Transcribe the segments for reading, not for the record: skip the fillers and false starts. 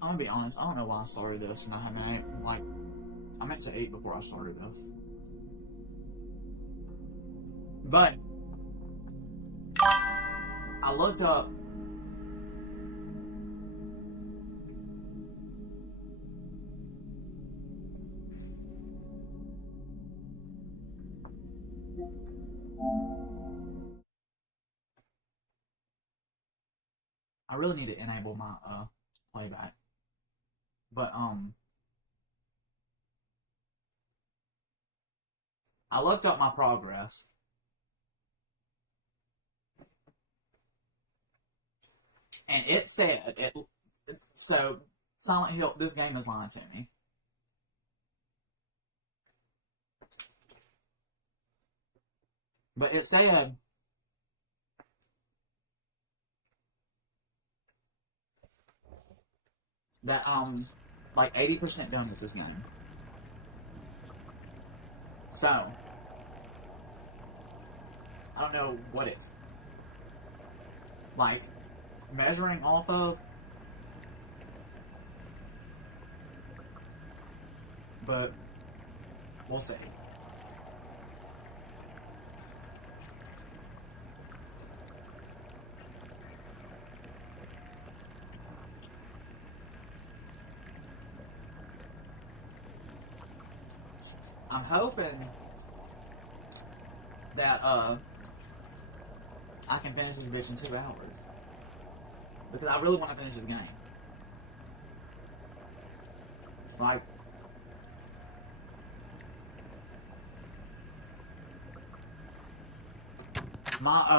I'm gonna be honest, I don't know why I started this, and I meant to eat before I started this. But, I looked up I really need to enable my playback. But I looked up my progress. And it said so Silent Hill, this game is lying to me. But it said that like 80% done with this game. So I don't know what it's like measuring off of, but we'll see. I'm hoping that I can finish this bitch in 2 hours. Because I really want to finish the game. Like, my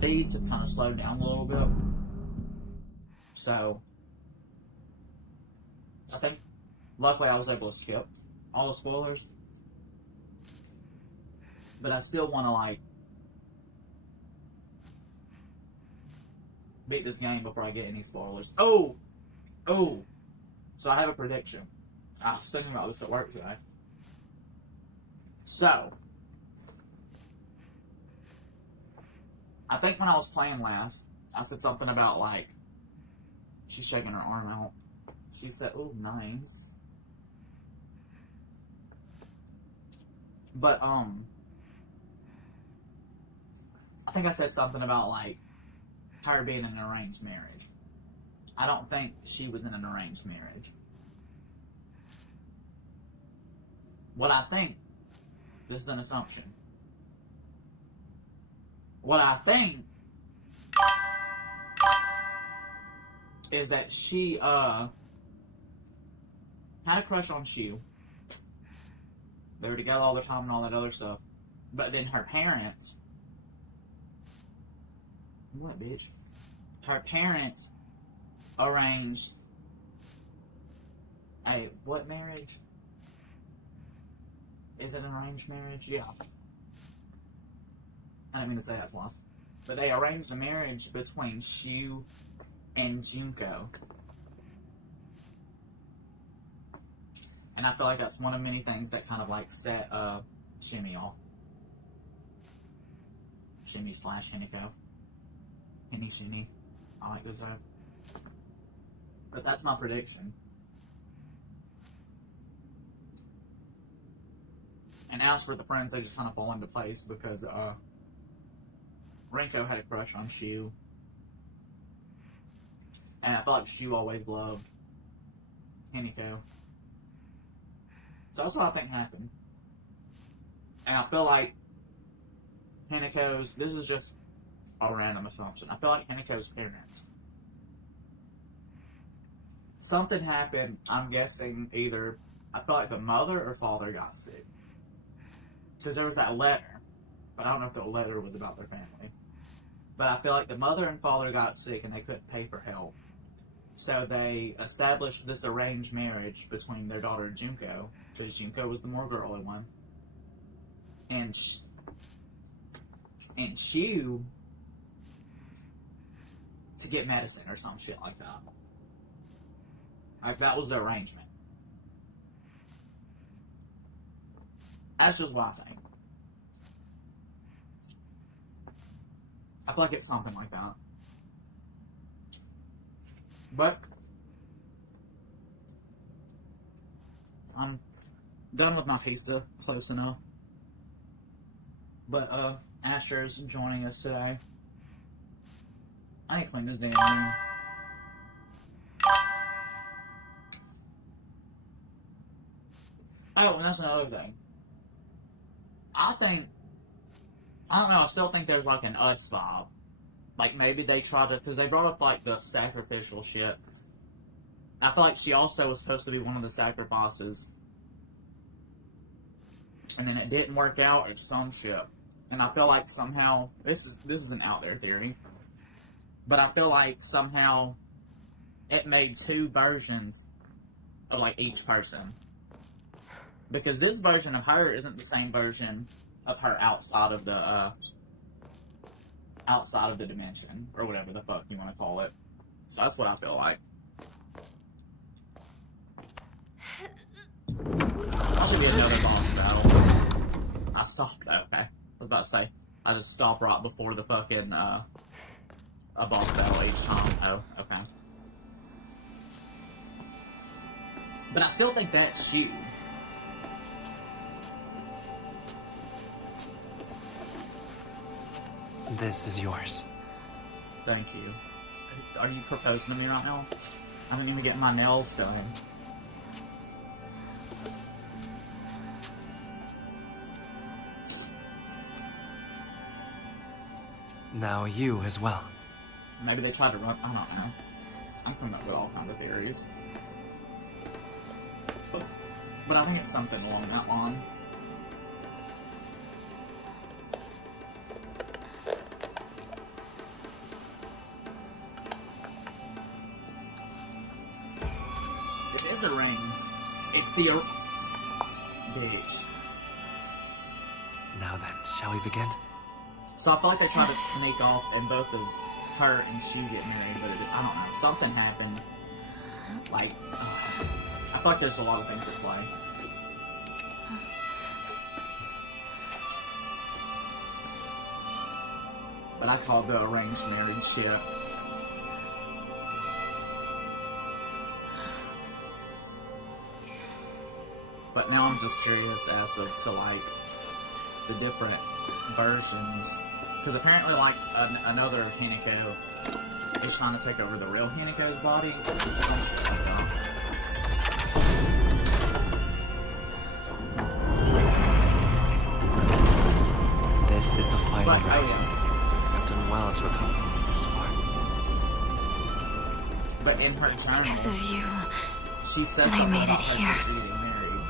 feeds have kind of slowed down a little bit. So I think luckily I was able to skip all the spoilers. But I still want to like beat this game before I get any spoilers. Oh! So I have a prediction. I was thinking about this at work today. So, I think when I was playing last, I said something about like, she's shaking her arm out. She said, "Oh, nice." But, I think I said something about like, her being in an arranged marriage. I don't think she was in an arranged marriage. What I think, this is an assumption. What I think is that she had a crush on Shu. They were together all the time and all that other stuff. But then her parents, what bitch? Her parents arranged a what marriage? Is it an arranged marriage? Yeah. I didn't mean to say that twice. But they arranged a marriage between Shu and Junko. And I feel like that's one of many things that kind of like set Shimmy off. Shimmy / Hinako. Henny Shimmy. I like this one. But that's my prediction. And as for the friends, they just kind of fall into place because Renko had a crush on Shu. And I feel like Shu always loved Hinako. So that's what I think happened. And I feel like Hinako's, this is just a random assumption, I feel like Hinako's parents, something happened, I'm guessing either, I feel like the mother or father got sick. Because there was that letter, but I don't know if the letter was about their family. But I feel like the mother and father got sick and they couldn't pay for help. So they established this arranged marriage between their daughter Junko, because Junko was the more girly one, and Shu to get medicine or some shit like that. Like, that was the arrangement. That's just what I think. I feel like it's something like that. But I'm done with my pizza, close enough. But Asher's joining us today. I need to clean this damn room. Oh, and that's another thing. I don't know, I still think there's like an us vibe. Like maybe they tried to, because they brought up like the sacrificial shit. I feel like she also was supposed to be one of the sacrifices. And then it didn't work out or some shit. And I feel like somehow, this is an out there theory, but I feel like somehow it made two versions of like each person. Because this version of her isn't the same version of her outside of the dimension, or whatever the fuck you want to call it. So that's what I feel like. I should be another boss battle. I stopped. Okay, I was about to say I just stopped right before the fucking a boss battle each time. Oh, okay. But I still think that's you. This is yours. Thank you. Are you proposing to me right now? I didn't even get my nails done. Now you as well. Maybe they tried to run. I don't know. I'm coming up with all kinds of theories. But I think it's something along that line. It is a ring. It's the... bitch. Now then, shall we begin? So I feel like they tried to sneak off and both of her and she get married, but I don't know. Something happened. Like, I feel like there's a lot of things at play. But I call the arranged marriage shit. But now I'm just curious as to like the different versions, because apparently like another Hinako is trying to take over the real Hinako's body. This is the final round. You've done well to accompany me this far. But in her It's journal, because of you. she says that I something made about it her here. just getting married,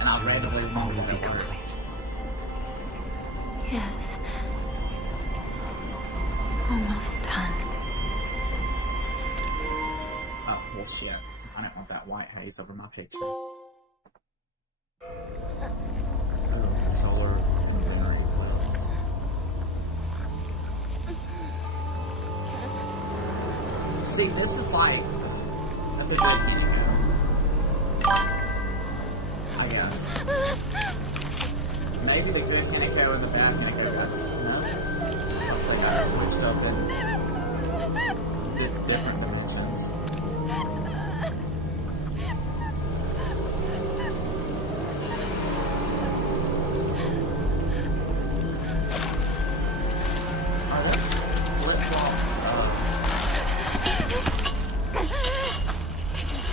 and I Soon randomly all remembered will be that word. complete. Yes. Almost done. Oh, well shit. I didn't want that white haze over my picture. Oh, solar inventory eclipse. See, this is like a good I guess. Maybe the good Hinako and the bad Hinako got smushed. Once they got switched up in different dimensions. Oh, that's flip-flops.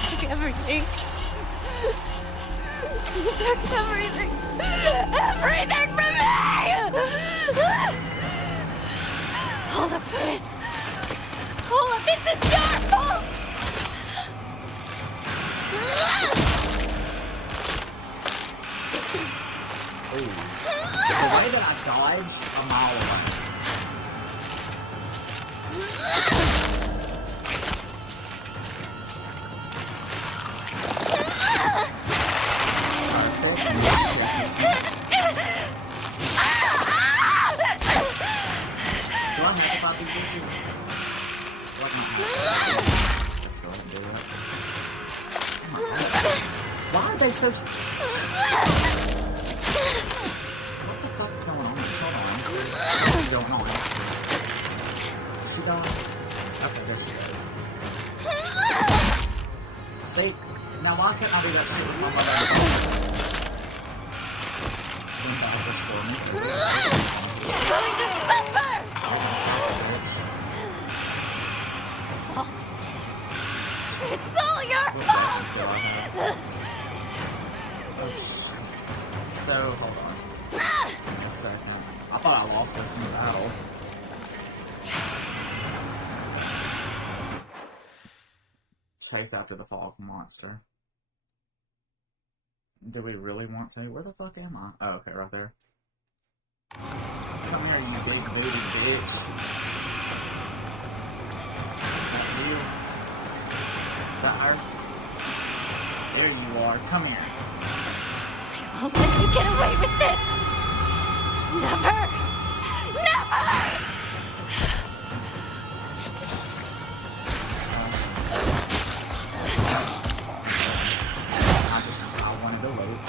Took everything. You took everything. Everything from me! All of this. All of this is your fault! Ooh. The way that I dodged a mile away. Do I have about these bitches? What not? Let's go ahead and do that. Oh my God. Why are they so... What the fuck's going on? Hold on. What's going on? She died? Okay, there she goes. See? Now why can't I do that shit with my mother? You're going to suffer! It's all your fault! So, hold on. A second. I thought I lost this in the battle. Chase after the fog monster. Do we really want to? Where the fuck am I? Oh, okay, right there. Come here, you big booty bitch. Is that you? Is that her? There you are. Come here. I won't let you get away with this! Never! Never! I wanted to wait.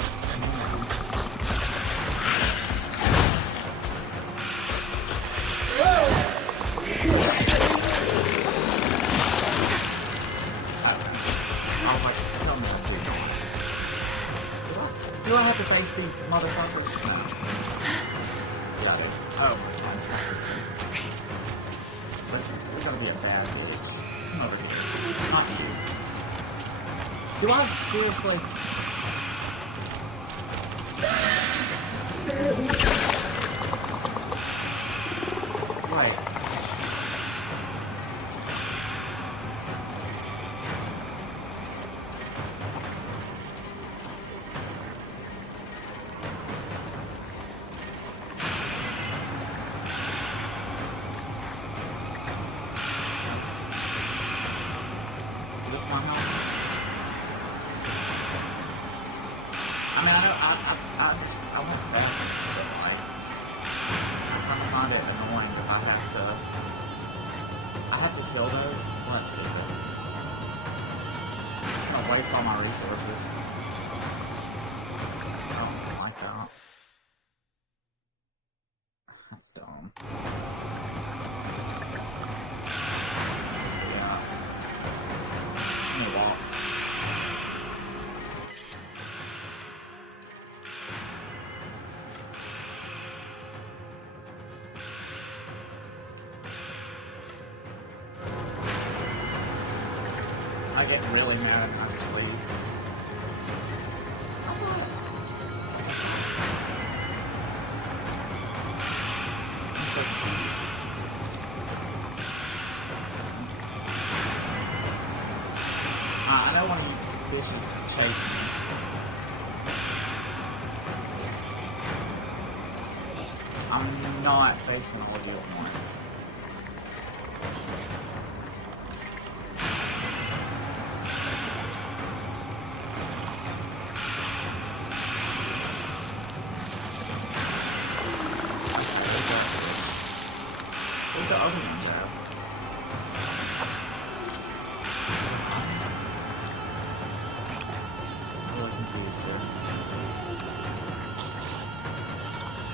I was like, tell me what to do. Do I have to face these motherfuckers? No. Got it. Oh, listen, we're gonna be a bad bitch. Come over here. Not you. Do I seriously? Right. Is this my house? I mean, I know, I want that, but like, I kind of find it annoying that I have to kill those. Well, that's stupid. It's gonna waste all my resources. I don't like that. That's dumb. Yeah. Let me walk. I get really mad and I just leave. I'm so confused. I know one of you bitches chasing me. I'm not facing all of you at once. Where's the other one go? I'm really confused here.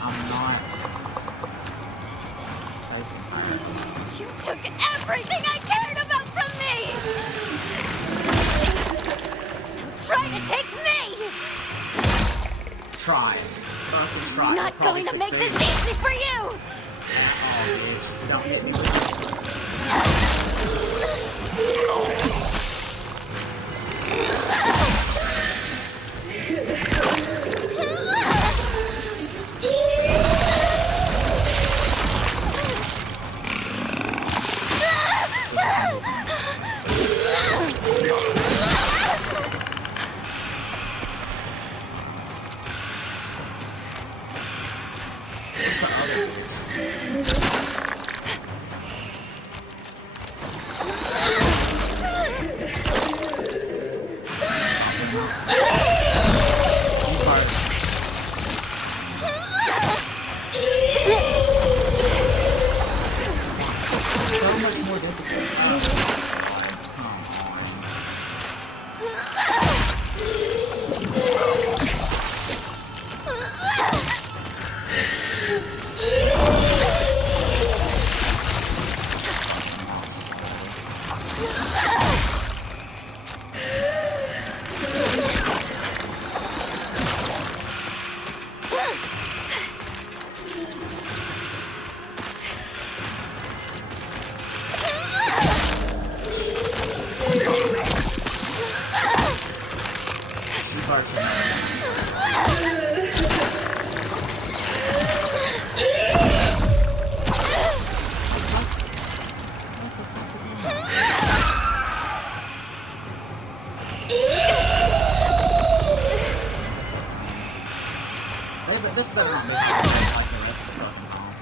I'm not chasing her. You took everything I cared about from me! Now try to take me! Try. First try. Not going to make this easy for you! Oh, bitch. Don't hit me. What's the other? So much more difficult. Come on. like the rest of the fucking home.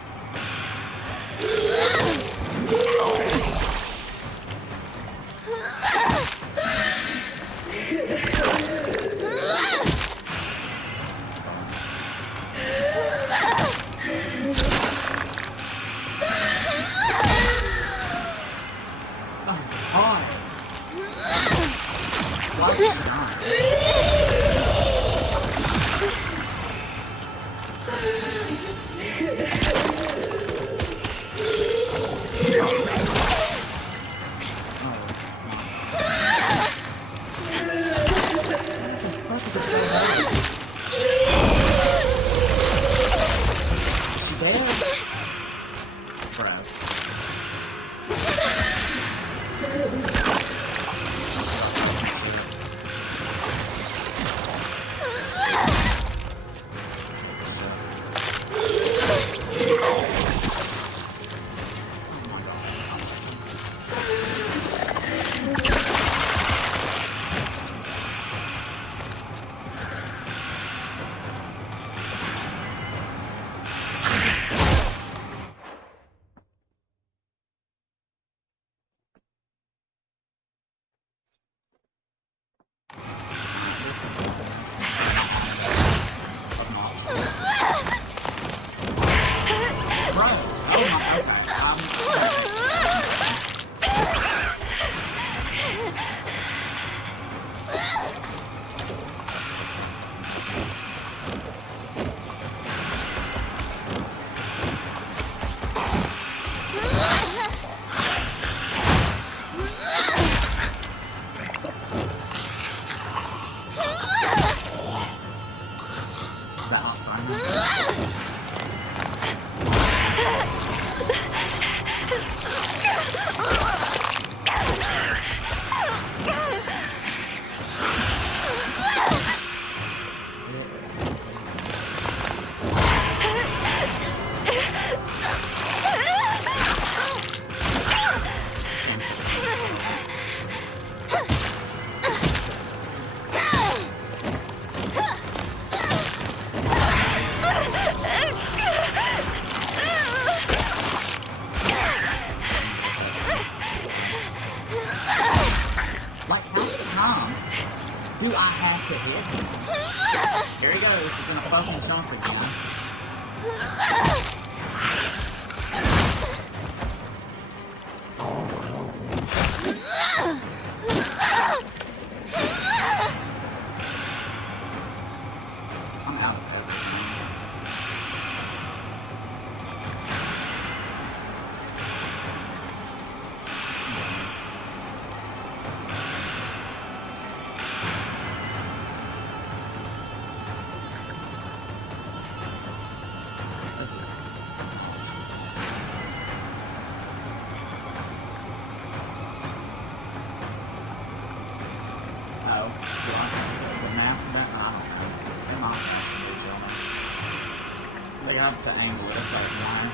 To angle it a certain line.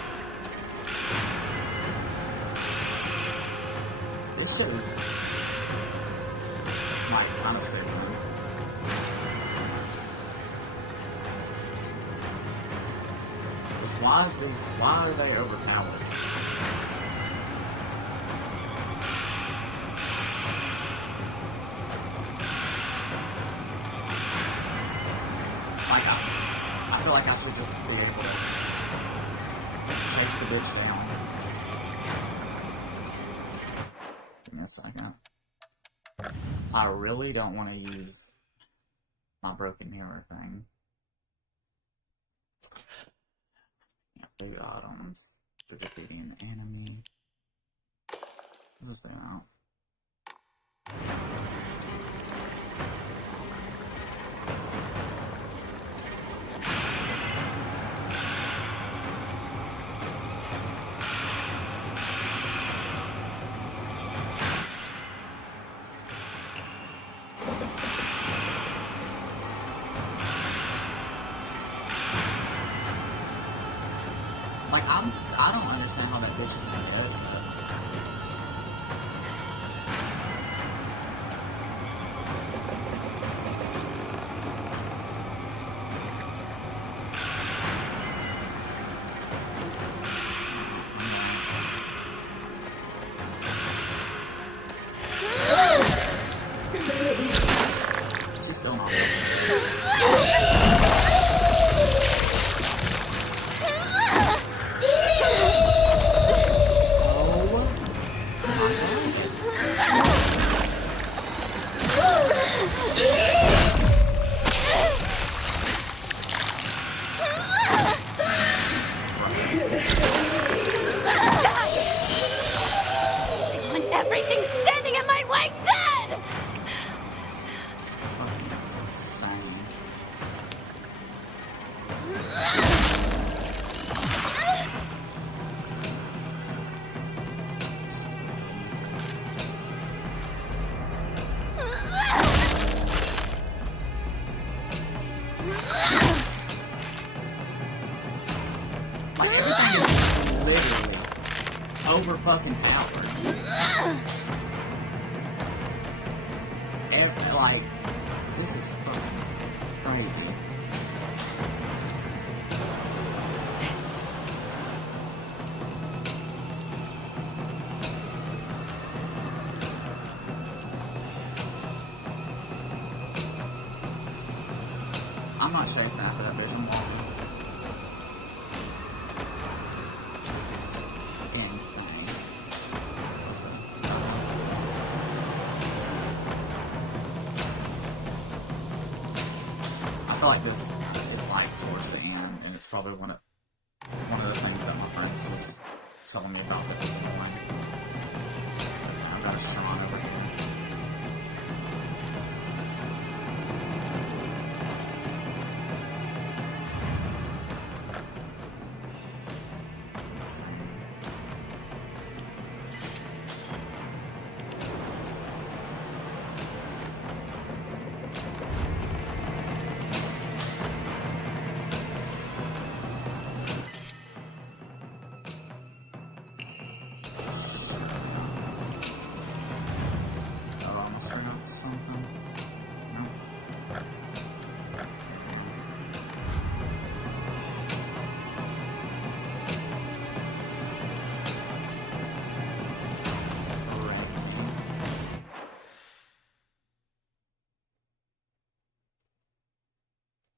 This shit is like kind of stupid. Why are they overpowered? Like I feel like I should just be able to chase the bitch down. Give me a second. I really don't want to use my broken mirror thing. Food items. For defeating an enemy. What was that? Like, I don't understand how that bitch is gonna get. literally over fucking powered. Like, this is fucking crazy. I'm not chasing after that bitch, I'm walking. This is insane. I feel like this is like towards the end, and it's probably one of the things that my friends was telling me about that was annoying. I've got a Sean over here.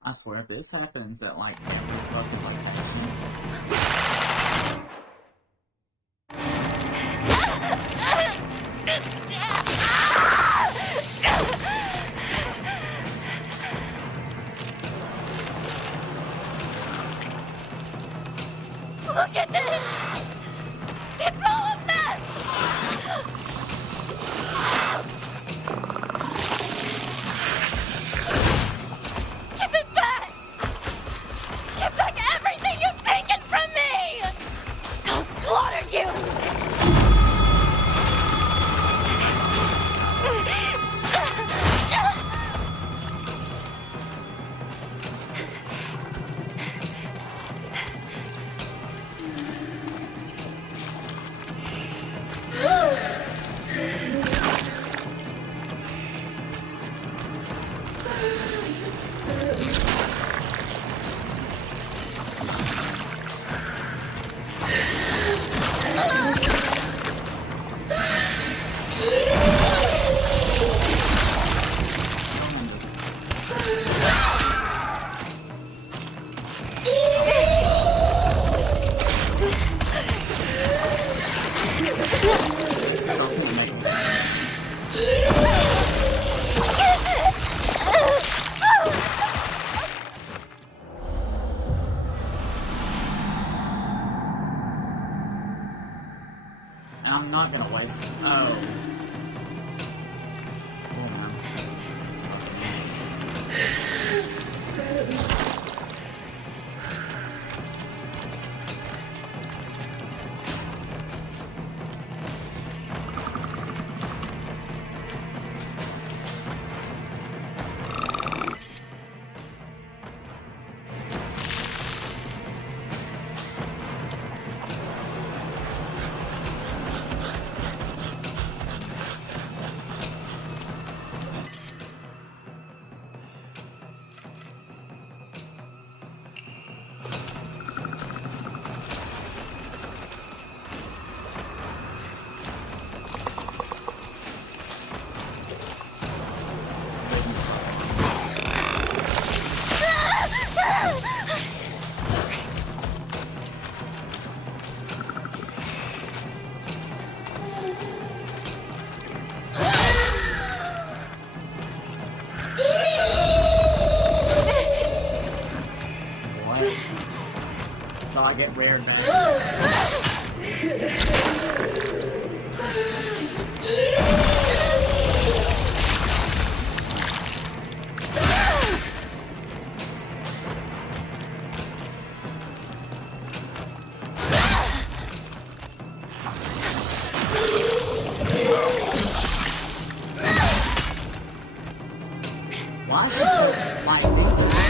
I swear, if this happens at like every fucking Look at this! It's all a mess! Give it back! Give back everything you've taken from me! I'll slaughter you! And I'm not gonna waste it. Oh. So I get reared back. Why is it so, like, these are so...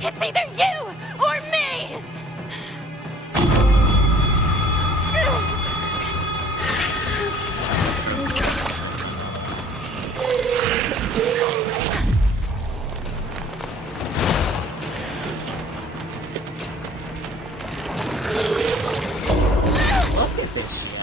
It's either you or me! Look at this shit.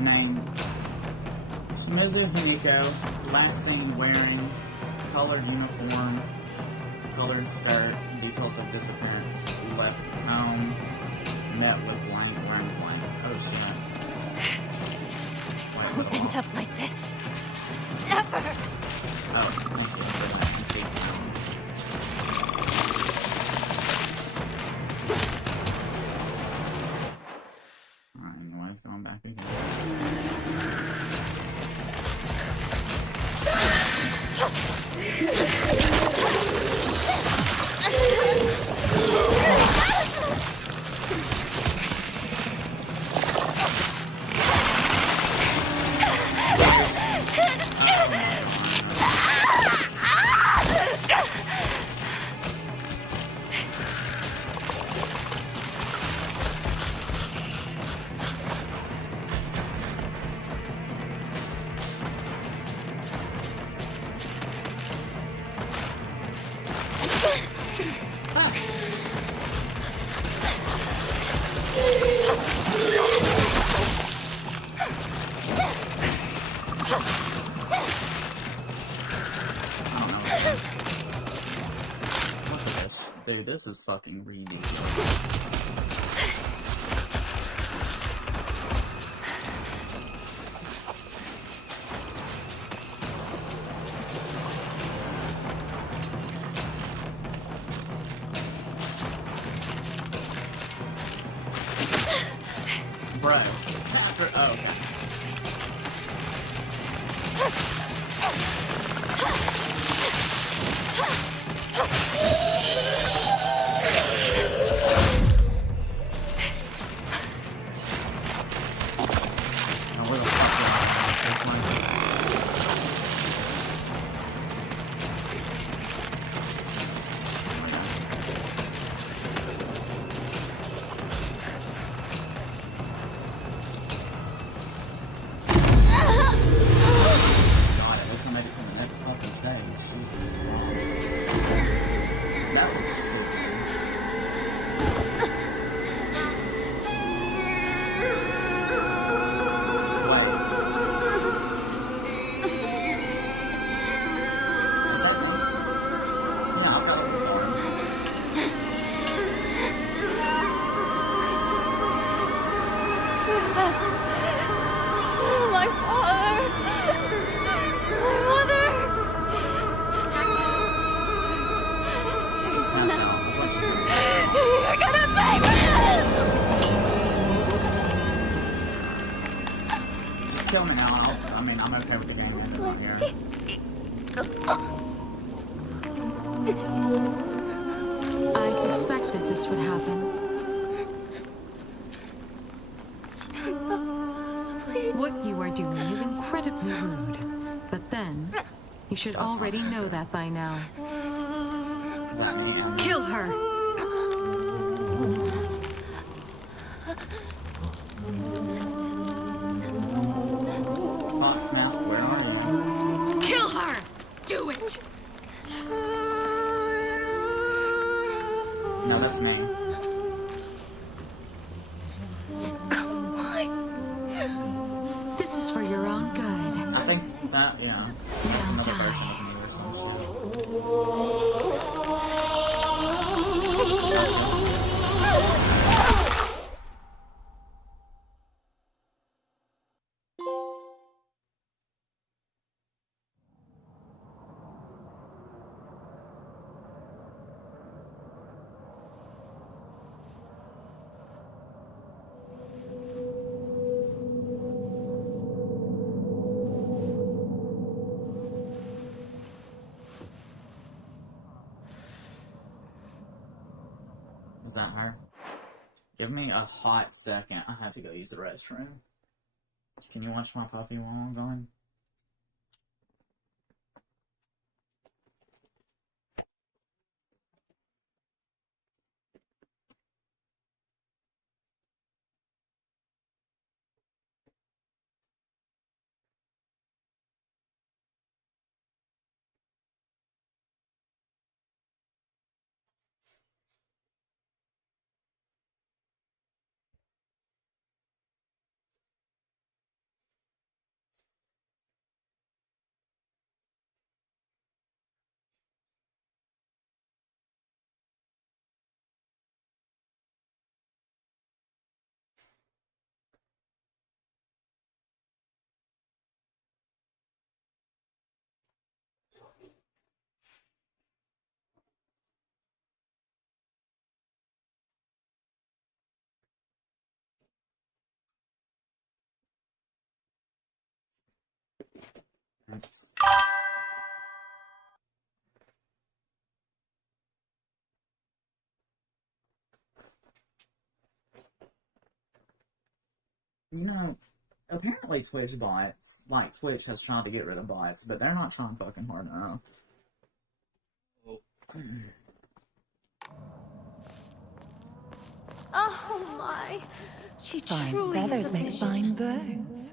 Name Shimizu Hiniko, last seen wearing colored uniform, colored skirt, details of disappearance, left home, met with blank, wearing blank. Oh shit. Wait, Won't end up like this. Never! Oh, it's alright, anyways, going back again. Dude, this is fucking ridiculous. Bro, after, oh, okay. Now, where the fuck do I have this God, I wish I made it to the next fucking stage. Jesus, wow. That was stupid. My father! My mother! You're gonna pay for this! Just kill me now. I'm okay with the game ending on here. I suspected this would happen. What you are doing is incredibly rude. But then, you should already know that by now. Is that me? Kill her! Fox Mask, where are you? Kill her! Do it! No, that's me. Come on. This is for your own good. I think that, yeah. That's Now another version die. of me or some shit. Is that her? Give me a hot second. I have to go use the restroom. Can you watch my puppy while I'm going? Oops. You know, apparently Twitch bots, like Twitch has tried to get rid of bots, but they're not trying fucking hard enough. Oh my. She Fine truly feathers is a make vision. fine birds.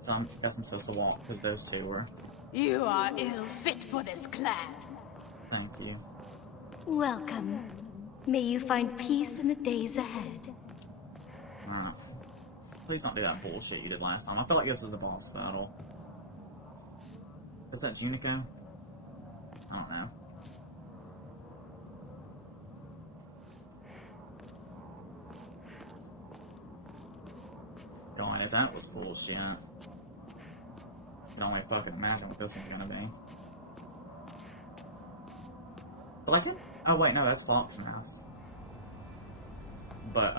So I guess I'm supposed to walk because those two were. You are ill fit for this clan. Thank you. Welcome. May you find peace in the days ahead. Alright. Please don't do that bullshit you did last time. I feel like this is the boss battle. Is that Junico? I don't know. God, if that was bullshit. I can only fucking imagine what this one's gonna be. But like it? Oh wait, no, that's Fox Mouse. But,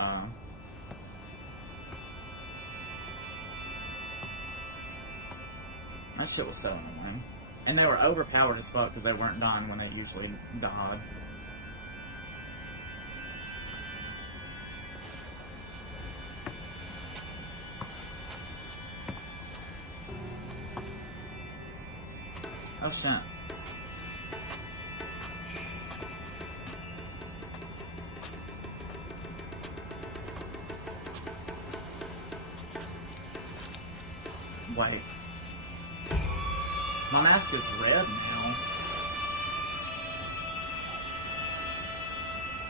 that shit was so annoying. And they were overpowered as fuck because they weren't done when they usually died. Oh shit. Wait. My mask is red now.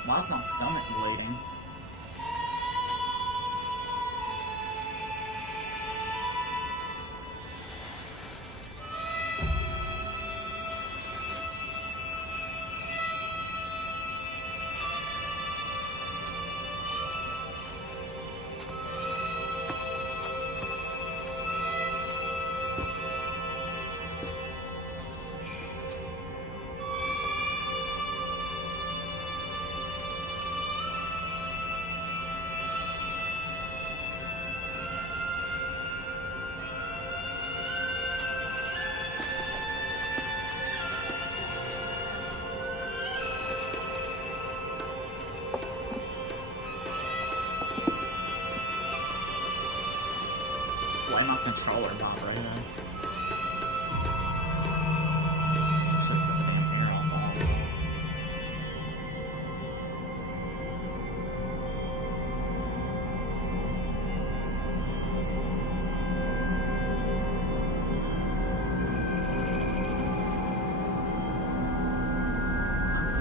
Why is my stomach bleeding? Why my controller vibrating? Should've put the damn air on all.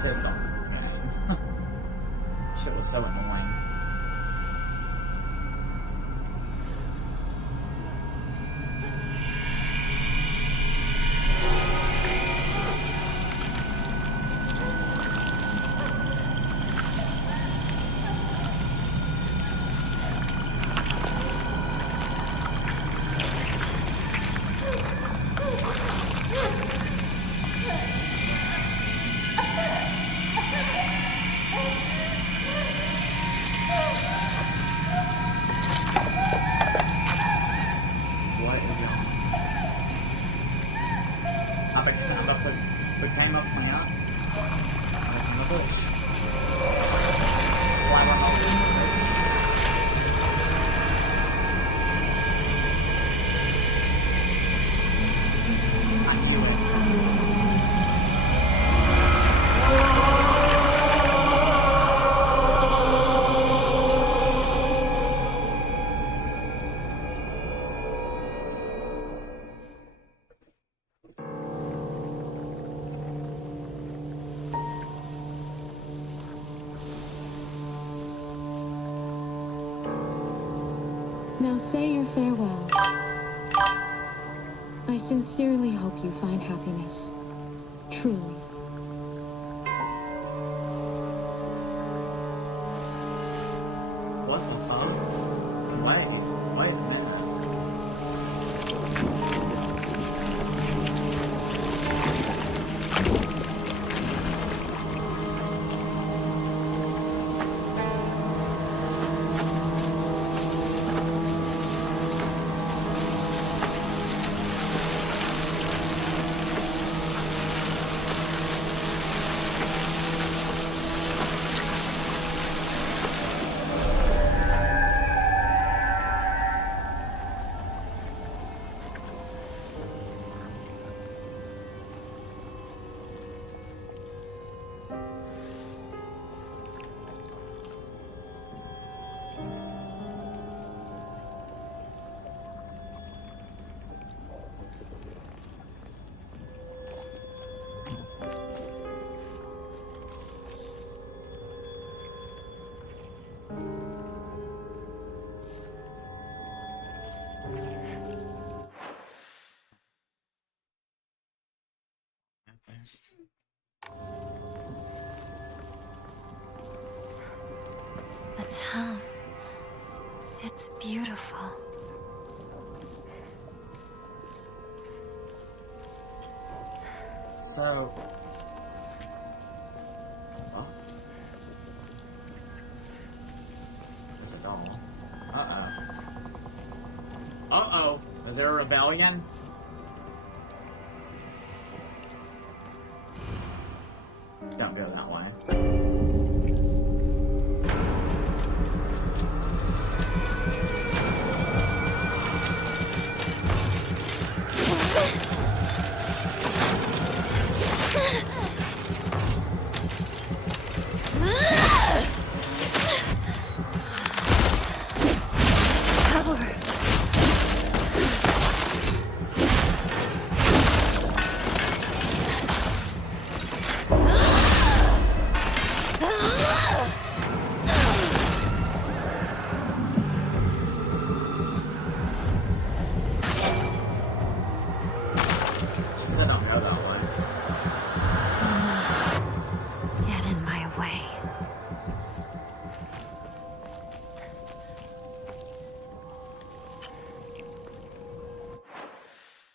pissed off at this game. Shit was so annoying. What is going on? Became a plant. In the bush. Why we're holding it? I knew it. Now say your farewells. I sincerely hope you find happiness. Truly. What the fuck? Wait a minute. The town. It's beautiful. So... Oh. There's a doll. Uh-oh. Uh-oh! Is there a rebellion? Don't go that way.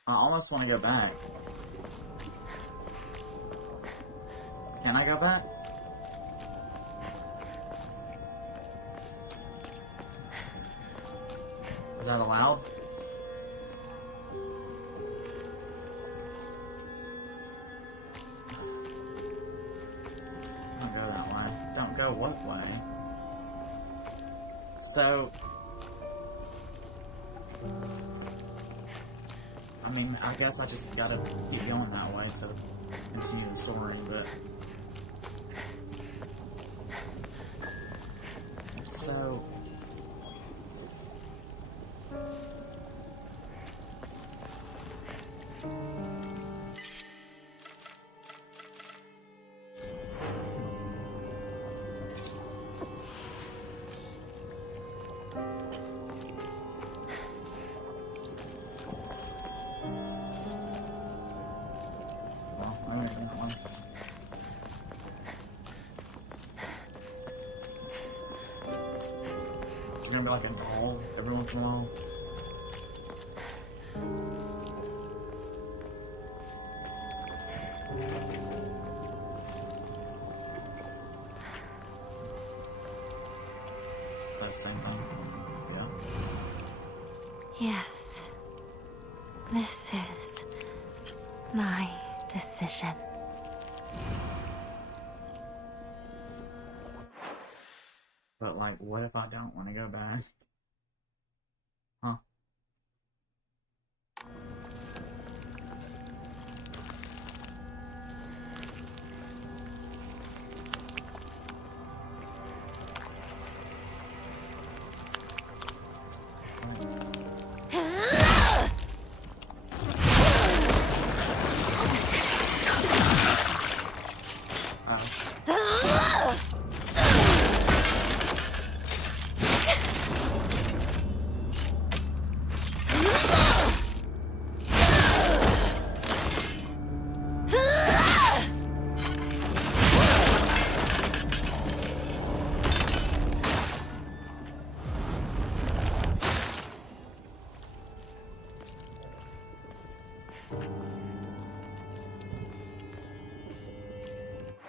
I almost want to go back. Can I go back? Is that allowed? Don't go that way. Don't go what way? So... I mean, I guess I just gotta keep going that way to continue the story, but... So... there gonna be like a doll every once in a while? Is that the same thing? Yeah. Yes. This is my decision. But like, what if I don't want to go back? Huh?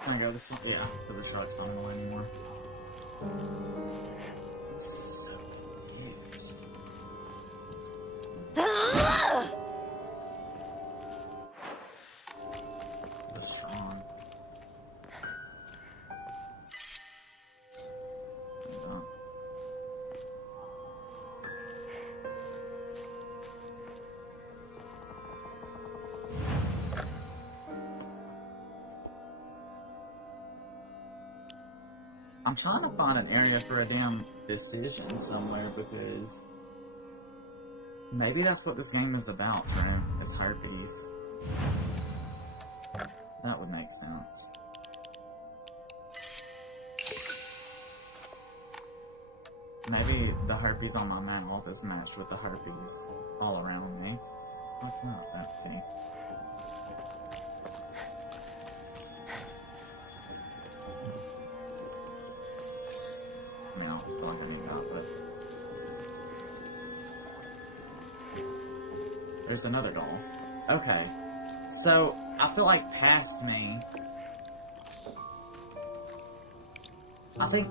Can I go this way? Yeah, because the shark's not in the way anymore. I'm so confused. What's Sean? I'm trying to find an area for a damn decision somewhere because maybe that's what this game is about, friend. Is herpes. That would make sense. Maybe the herpes on my mouth is matched with the herpes all around me. What's up, Betsy? I mean, I don't feel like I need that, but... There's another doll. Okay. So, I feel like past me... I think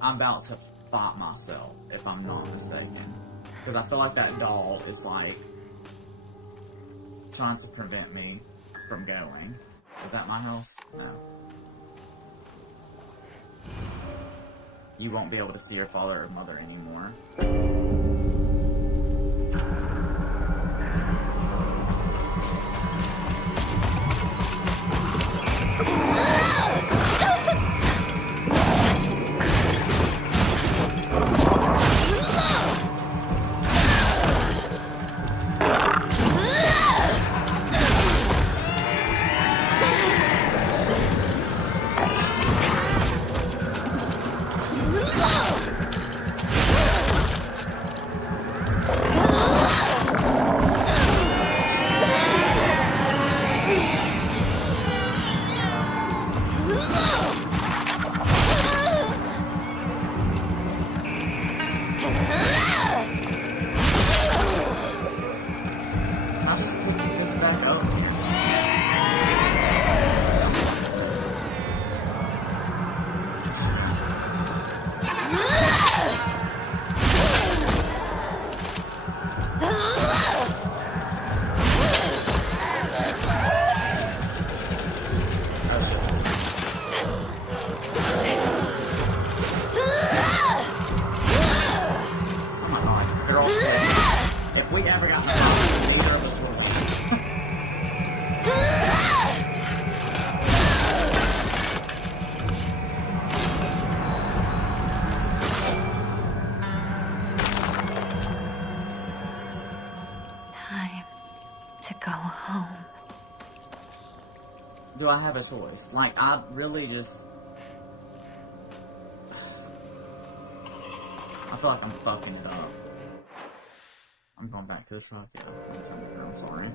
I'm about to fight myself, if I'm not mistaken. Because I feel like that doll is, like... trying to prevent me from going. Is that my house? No. You won't be able to see your father or mother anymore. I'll just pick this back up. If we ever got the problem, neither of us will win. Time to go home. Do I have a choice? Like, I really just... I feel like I'm fucking it up. I'm going back to the truck. Yeah, I'm sorry.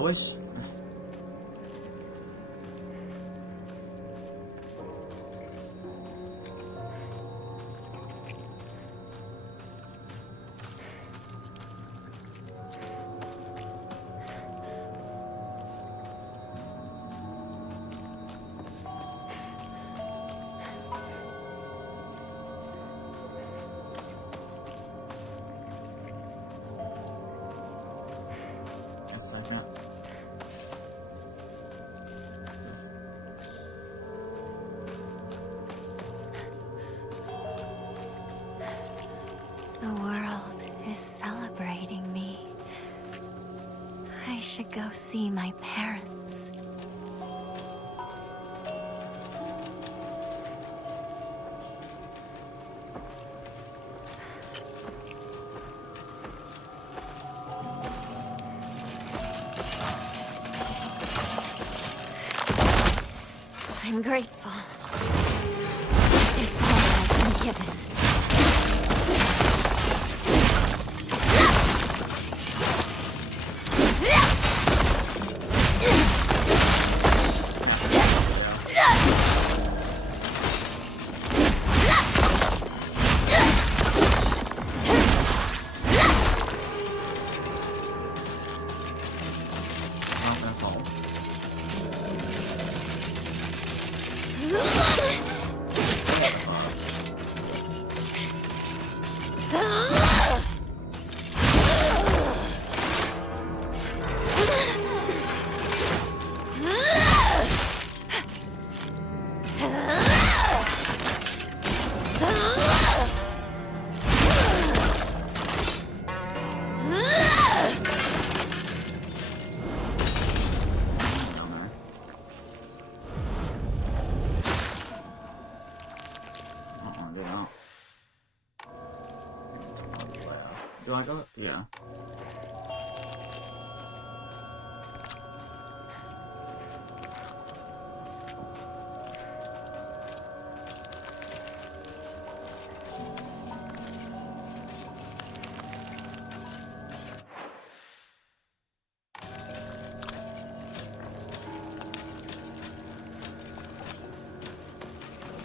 wish... Second. The world is celebrating me. I should go see my parents. I'm grateful. This all I've been given. Well, that's all. Do I go? Yeah.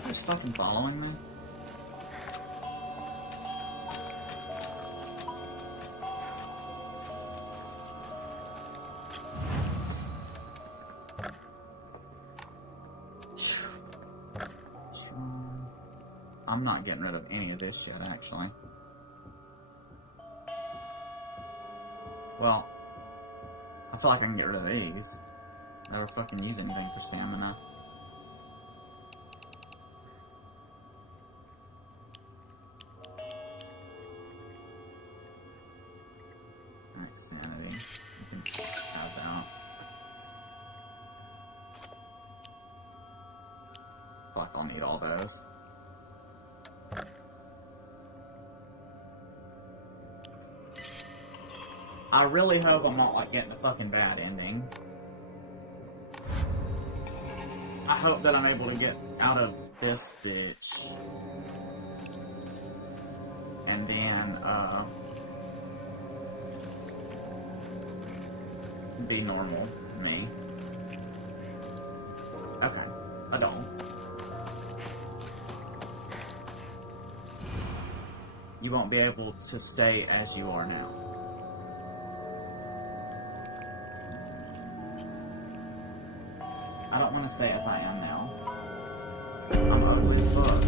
Is he fucking following me? I'm not getting rid of any of this yet, actually. Well, I feel like I can get rid of these. Never fucking use anything for stamina. Alright, sanity. You can have that. I feel like I'll need all those. I really hope I'm not, like, getting a fucking bad ending. I hope that I'm able to get out of this bitch. And then, be normal, me. Okay, I don't. You won't be able to stay as you are now. I don't want to stay as I am now. I'm ugly as fuck.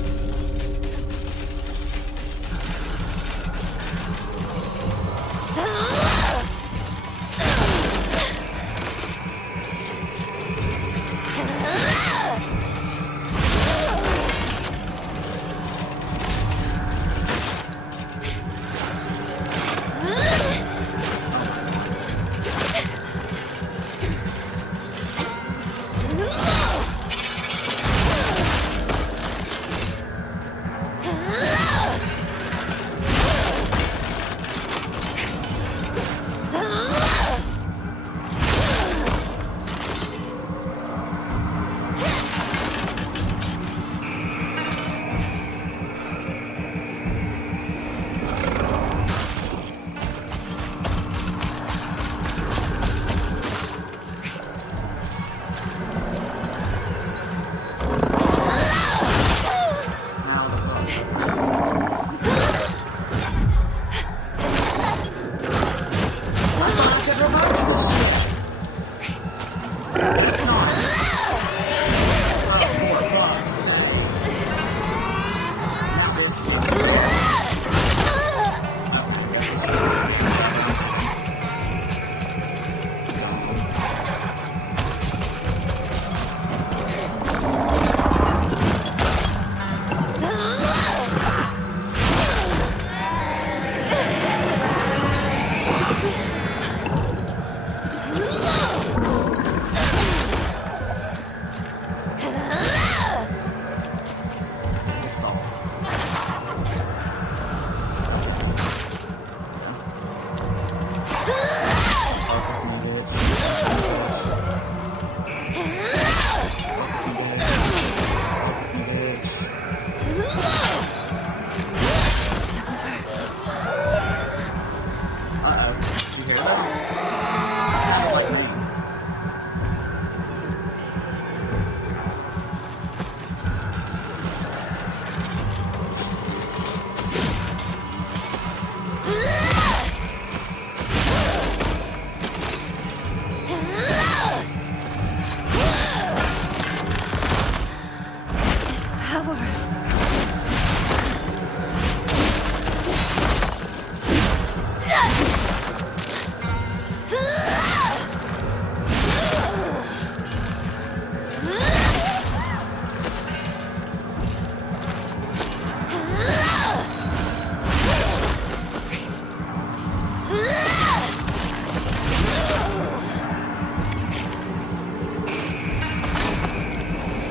power.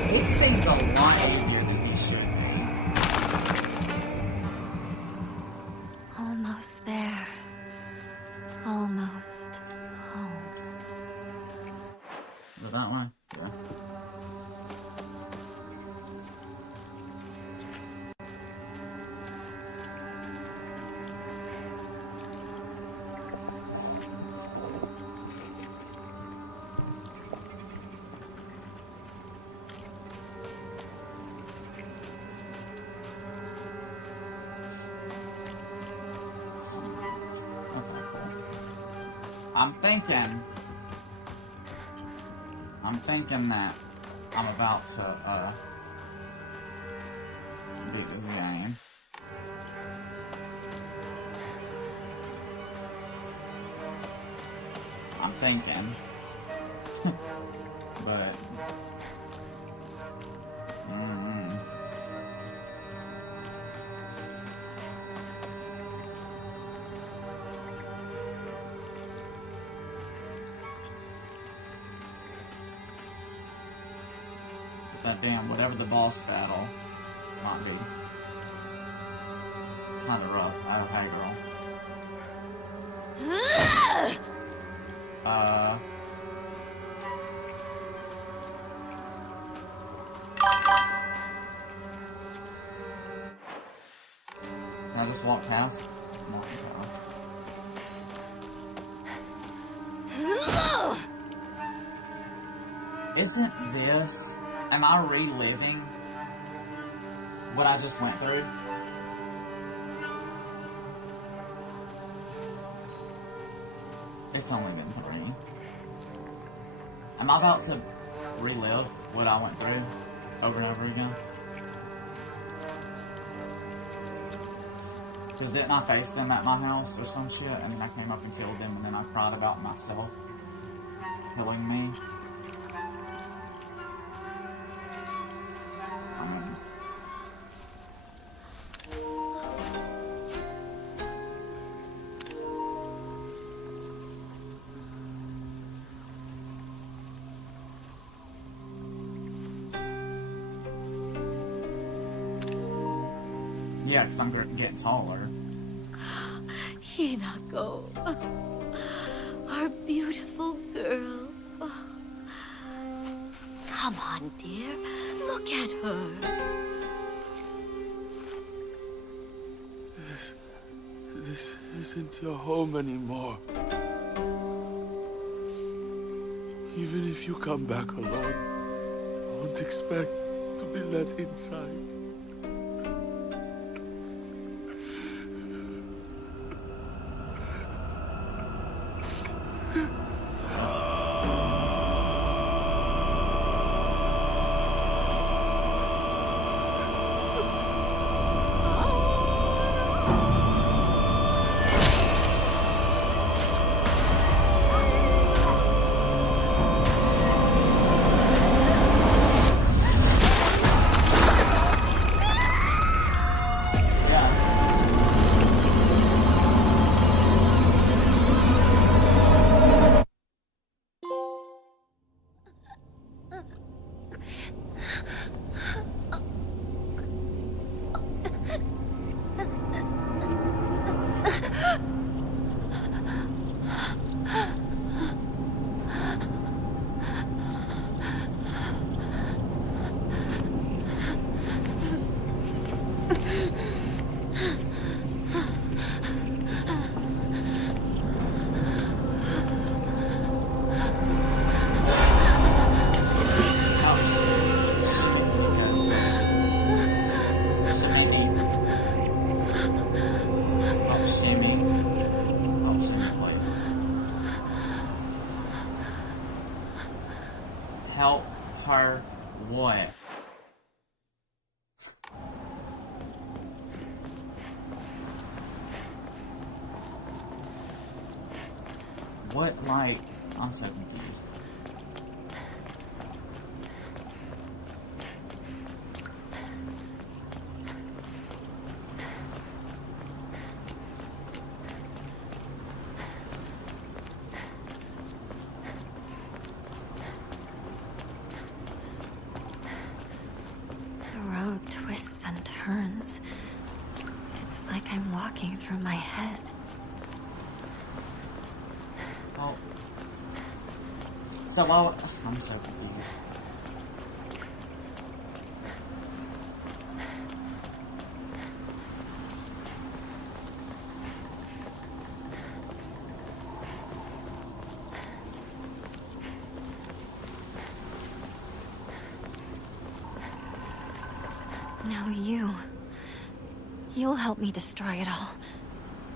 It seems a lot easier than he should be. Almost there. Almost home. Is it that way? Yeah. Okay, cool. I'm thinking that I'm about to, beat the game. I'm thinking. But... that damn, whatever the boss battle might be. Kinda rough. Oh, hey girl. Can I just walk past? Walk past. Isn't this... Am I reliving what I just went through? It's only been 3. Am I about to relive what I went through over and over again? Because didn't I face them at my house or some shit, and then I came up and killed them, and then I cried about myself killing me? Yeah, because I'm getting taller. Hinako, our beautiful girl. Come on, dear. Look at her. This isn't your home anymore. Even if you come back alone, I won't expect to be let inside. What, like, I'm so confused. The road twists and turns. It's like I'm walking through my head. Oh. So, well, I'm so confused. Now you'll help me destroy it all,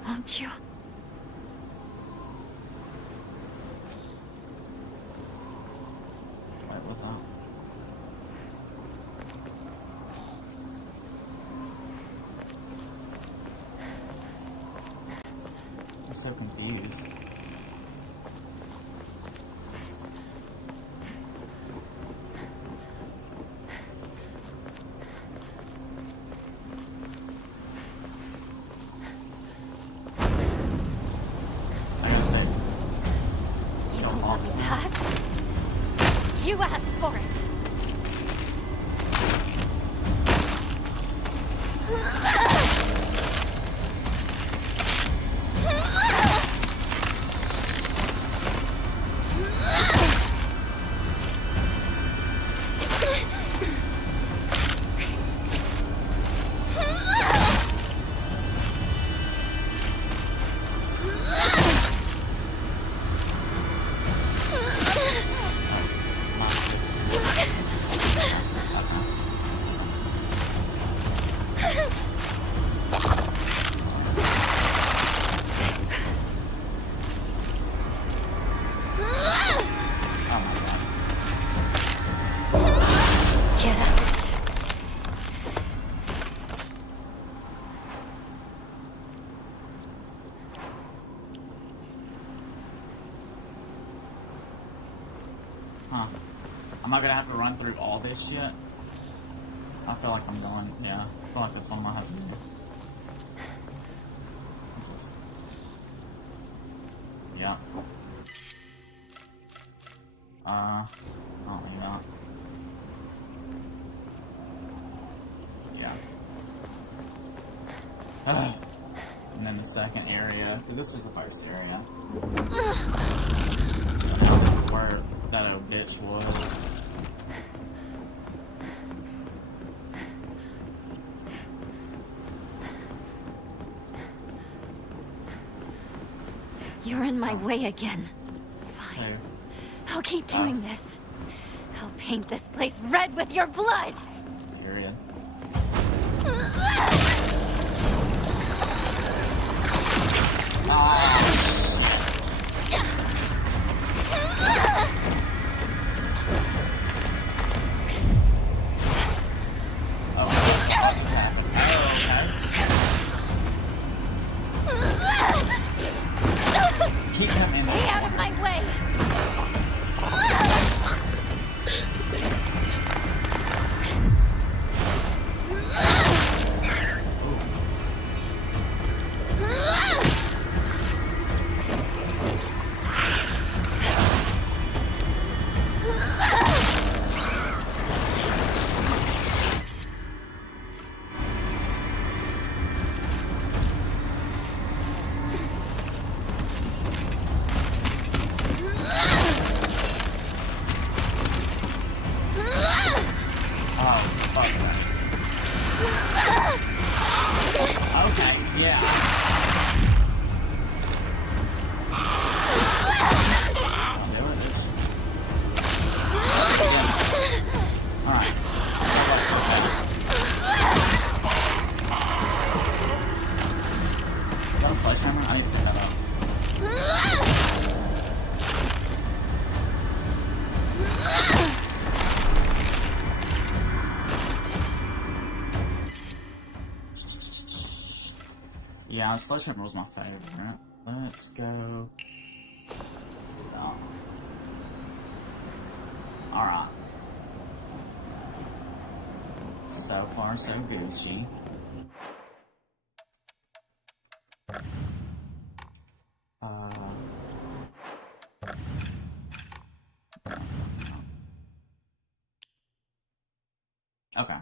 won't you? What was that? I'm so confused. You won't let me pass? You asked for it. Get out. Huh. Am I gonna have to run through all this shit? I feel like I'm going, yeah. I feel like that's what I'm gonna have to do. What's this? Yeah. I don't think that. Yeah. Ugh. And then the second area, because this was the first area. And now this is where that old bitch was. You're in my way again. Fine. There. I'll keep doing this. I'll paint this place red with your blood! Period. Keep him in Stay there. out of my way! Okay, yeah. Alright. Is that a sledgehammer? I need to pick that up. Yeah, sledgehammer was my favorite. Let's go. about. Alright. So far, so Gucci. Okay.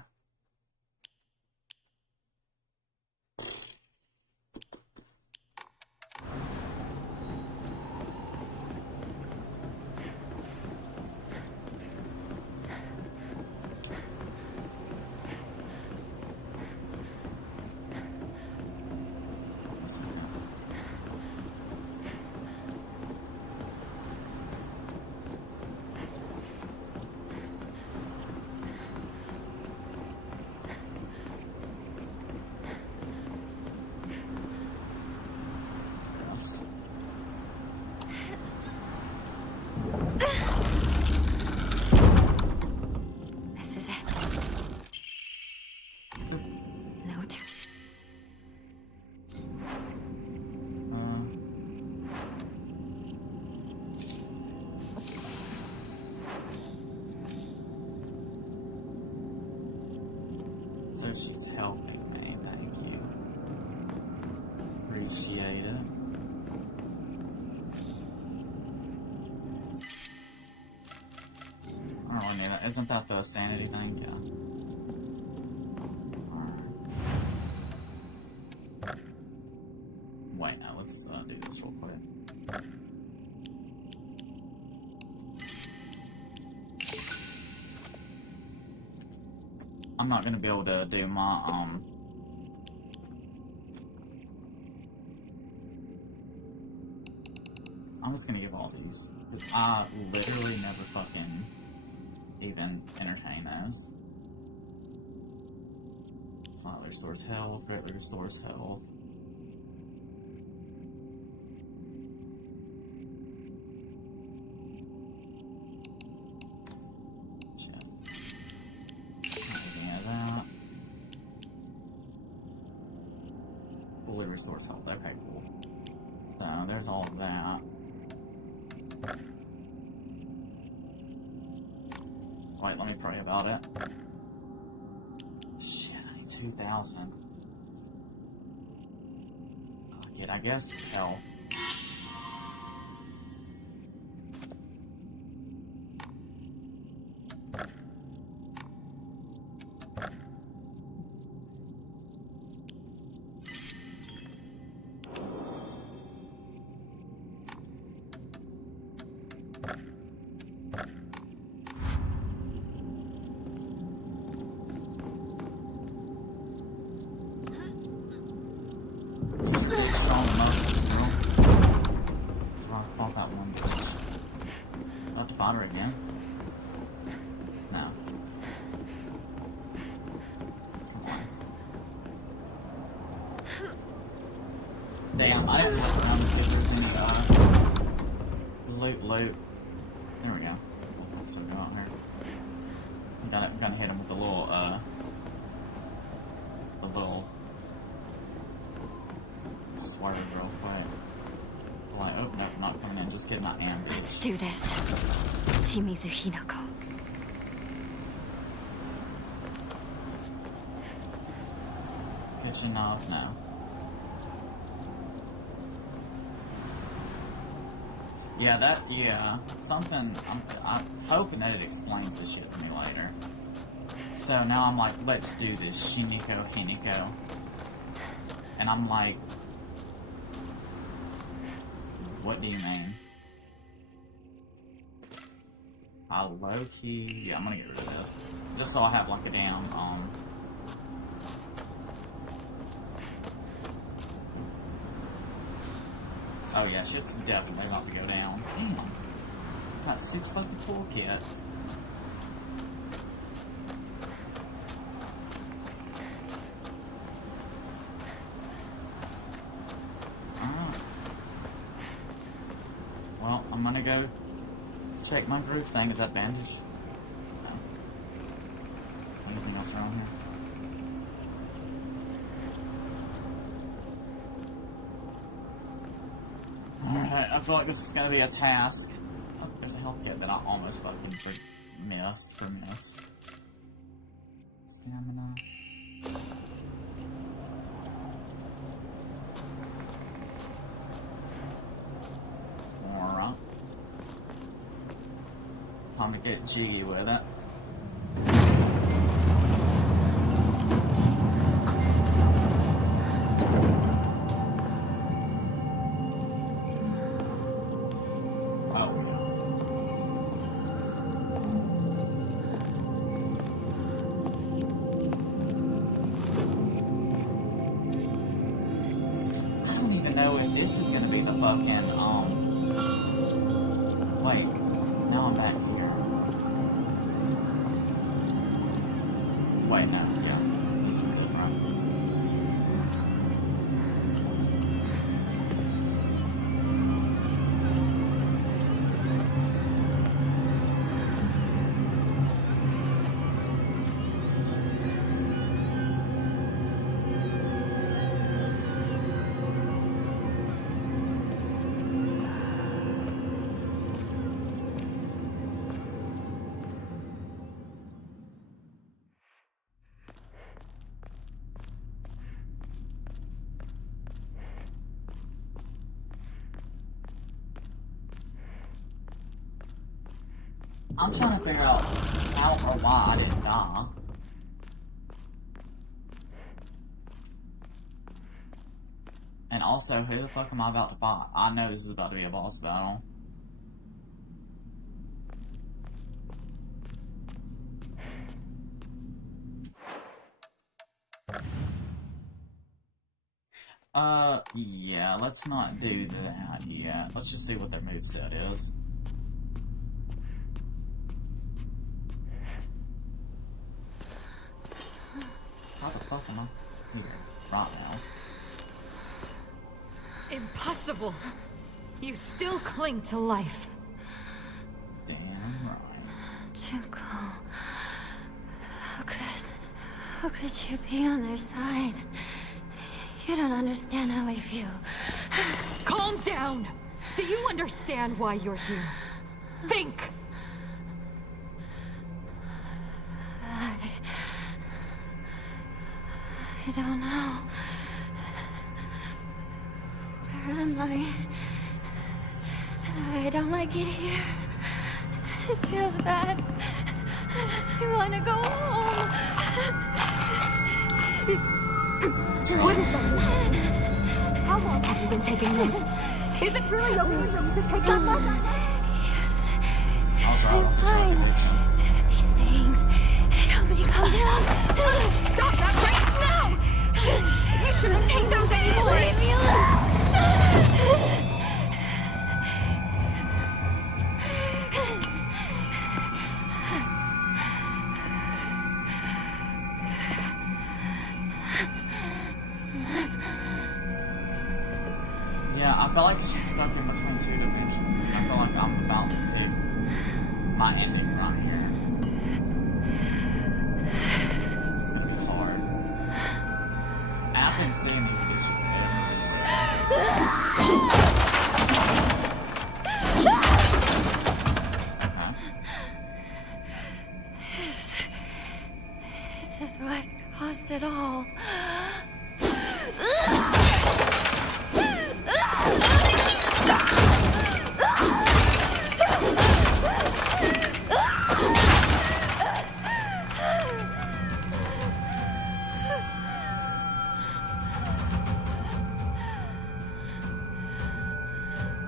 This is it. Note. So she's helping me, thank you. Appreciate it. I don't really need that. Isn't that the sanity thing? Yeah. Alright. Wait, no, let's do this real quick. I'm not gonna be able to do my, I'm just gonna give all these. Because I literally never fucking even entertain those. Slightly restores health, greatly restores health. Shit. Not any of that. Fully restores health. Okay, cool. So there's all of that. Wait, let me pray about it. Shit, I need 2,000. Fuck it, I guess health. Strong muscles, girl. That's why I fought that one bitch. About to fight her again? No. Come on. Damn, I didn't look around to see if there's any, loot. There we go. What's so going on here? I'm gonna hit him with the little, swerve real quick. Like, oh, nope, not coming in. Just kidding, I am. Let's do this. Shimizu Hinako. Kitchen off now. Yeah, something, I'm hoping that it explains this shit to me later. So now I'm like, let's do this, Shiniko, Hiniko. And I'm like, what do you mean? I low-key, yeah, I'm gonna get rid of this. Just so I have like a damn, oh yeah, shit's definitely about to go down. Damn. Got 6 fucking toolkits. Alright. Well, I'm gonna go check my groove thing. Is that bandage? No. Anything else around here? Alright, I feel like this is gonna be a task. there's a health kit that I almost fucking missed. Stamina. Alright. Time to get jiggy with it. This is gonna be the fucking, wait, now I'm back here. Wait, no, yeah, this is different. I'm trying to figure out how or why I didn't die. And also, who the fuck am I about to fight? I know this is about to be a boss battle. Yeah, let's not do that yet. Let's just see what their moveset is. How the fuck am I here right now? Impossible! You still cling to life. Damn right. Junko, how could you be on their side? You don't understand how I feel. Calm down! Do you understand why you're here? Think! I don't know. Where am I don't like it here. It feels bad. I want to go home. What is that? How long have you been taking this? Is it really okay for you to take that much? Yes. I'm fine. These things help me calm down. Stop that right now! You shouldn't take those anymore! Leave me alone. Yeah, I feel like she's stuck in between two dimensions. I feel like I'm about to pick my ending right here. It's gonna be hard. And I've been seeing these bitches This is what caused it all.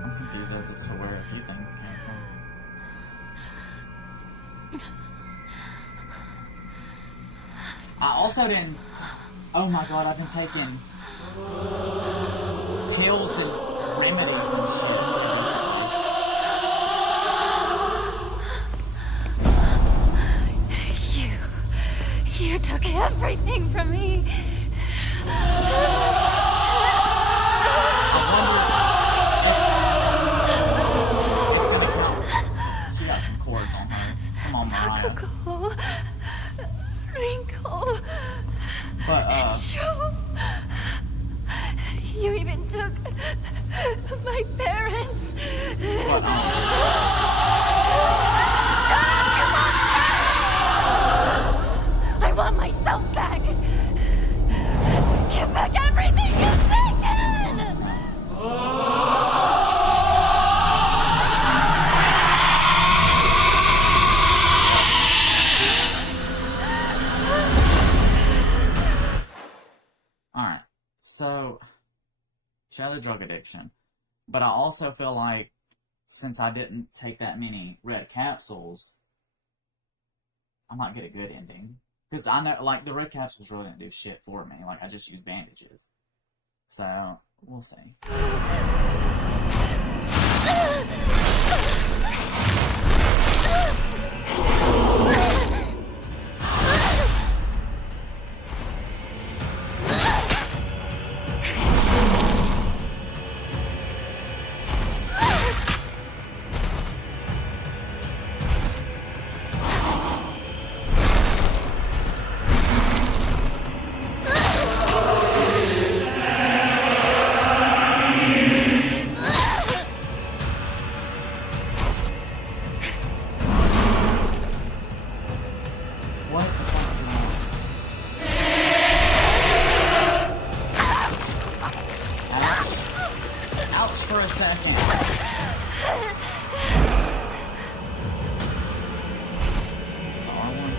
I'm confused as to where a few things came from. I also didn't. Oh my god, I've been taking pills and remedies and You took everything from me. I wonder if it's gonna count. She got some cords on her. Come on, Mariah. Sakuko, Rinko, But, Joe. You even took my parents. but, want myself back! Give back everything you've taken! Alright, so she had a drug addiction. But I also feel like since I didn't take that many red capsules, I might get a good ending. Because I know, like, the red capsules really didn't do shit for me. Like, I just used bandages. So, we'll see. What the fuck is going on? Ouch. Ouch for a second. The R1.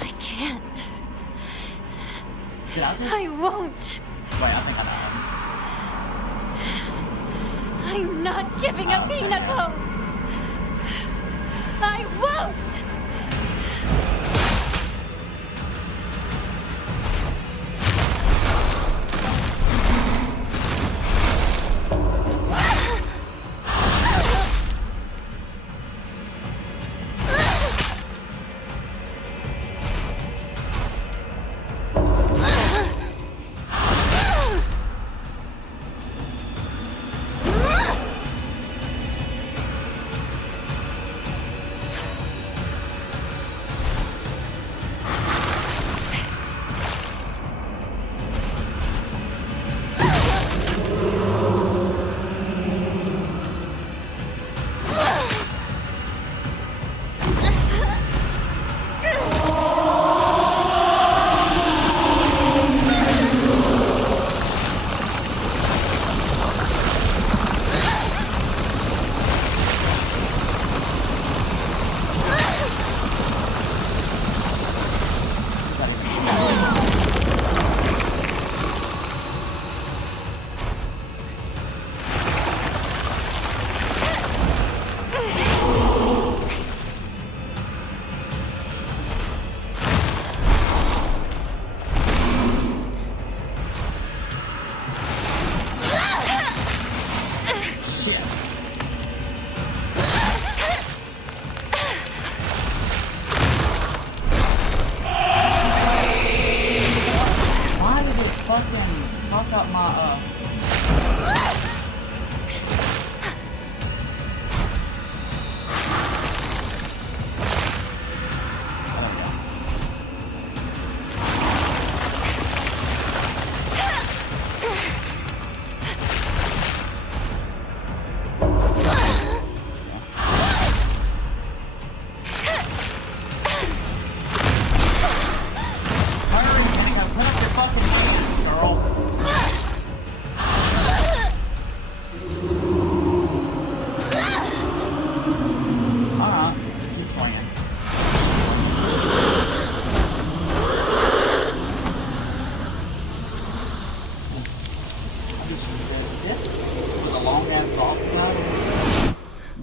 I can't. Did I just... I won't. Wait, I think I know. I'm not giving up, Hinako. I won't.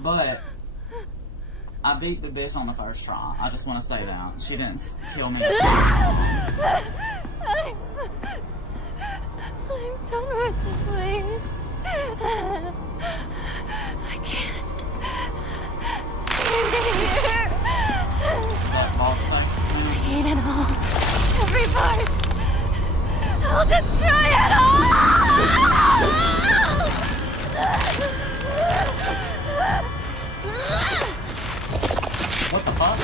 But I beat the bitch on the first try. I just want to say that. She didn't kill me. I'm done with this place. I can't. Here. That box face. I hate it all. Every part. I'll destroy it all! What the fuck?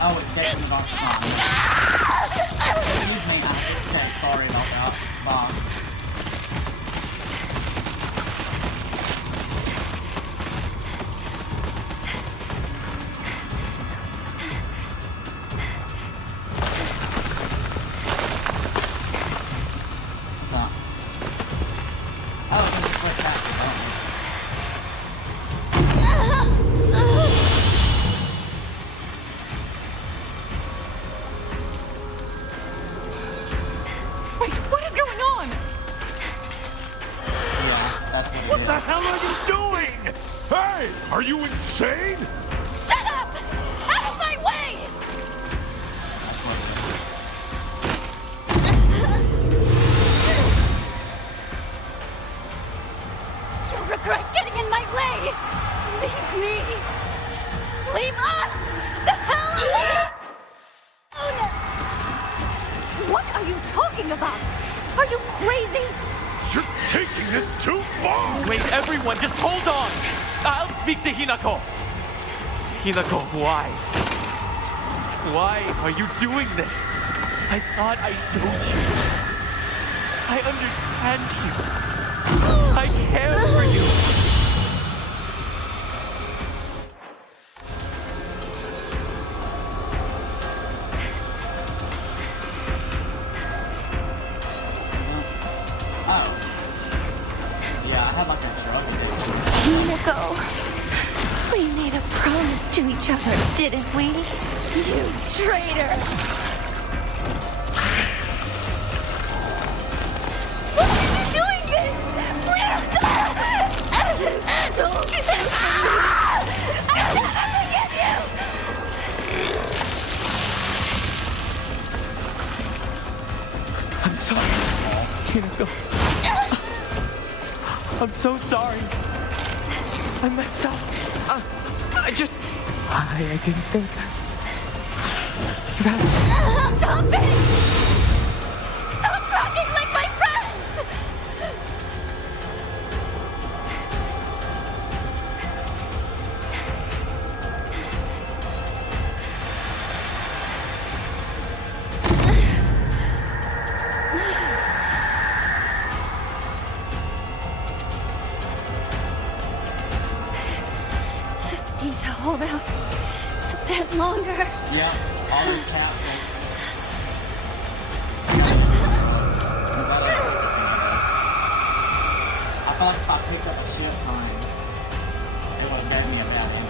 Oh, it's getting the box time. Excuse me, okay, sorry about that. Bye. What the hell are you doing? Hey, are you insane? Shut up! Out of my way! You'll regret getting in my way! Leave me! Leave us! The hell alone! What are you talking about? Are you crazy? You're taking this too far! Wait, everyone, just hold on! I'll speak to Hinako! Hinako, why? Why are you doing this? I thought I showed you. I understand you. I care had like a drug addiction. Hinako, we made a promise to each other, didn't we? You traitor! Why are you doing this? Please stop! Don't listen to me! I'll never forgive you! I'm sorry, Hinako. I'm so sorry. I messed up. I didn't think that. Stop it! Stop talking like my friend! Just need to hold out a bit longer. Yeah, all these capsules. I thought if I picked up a shit time, it would have me a bad ending.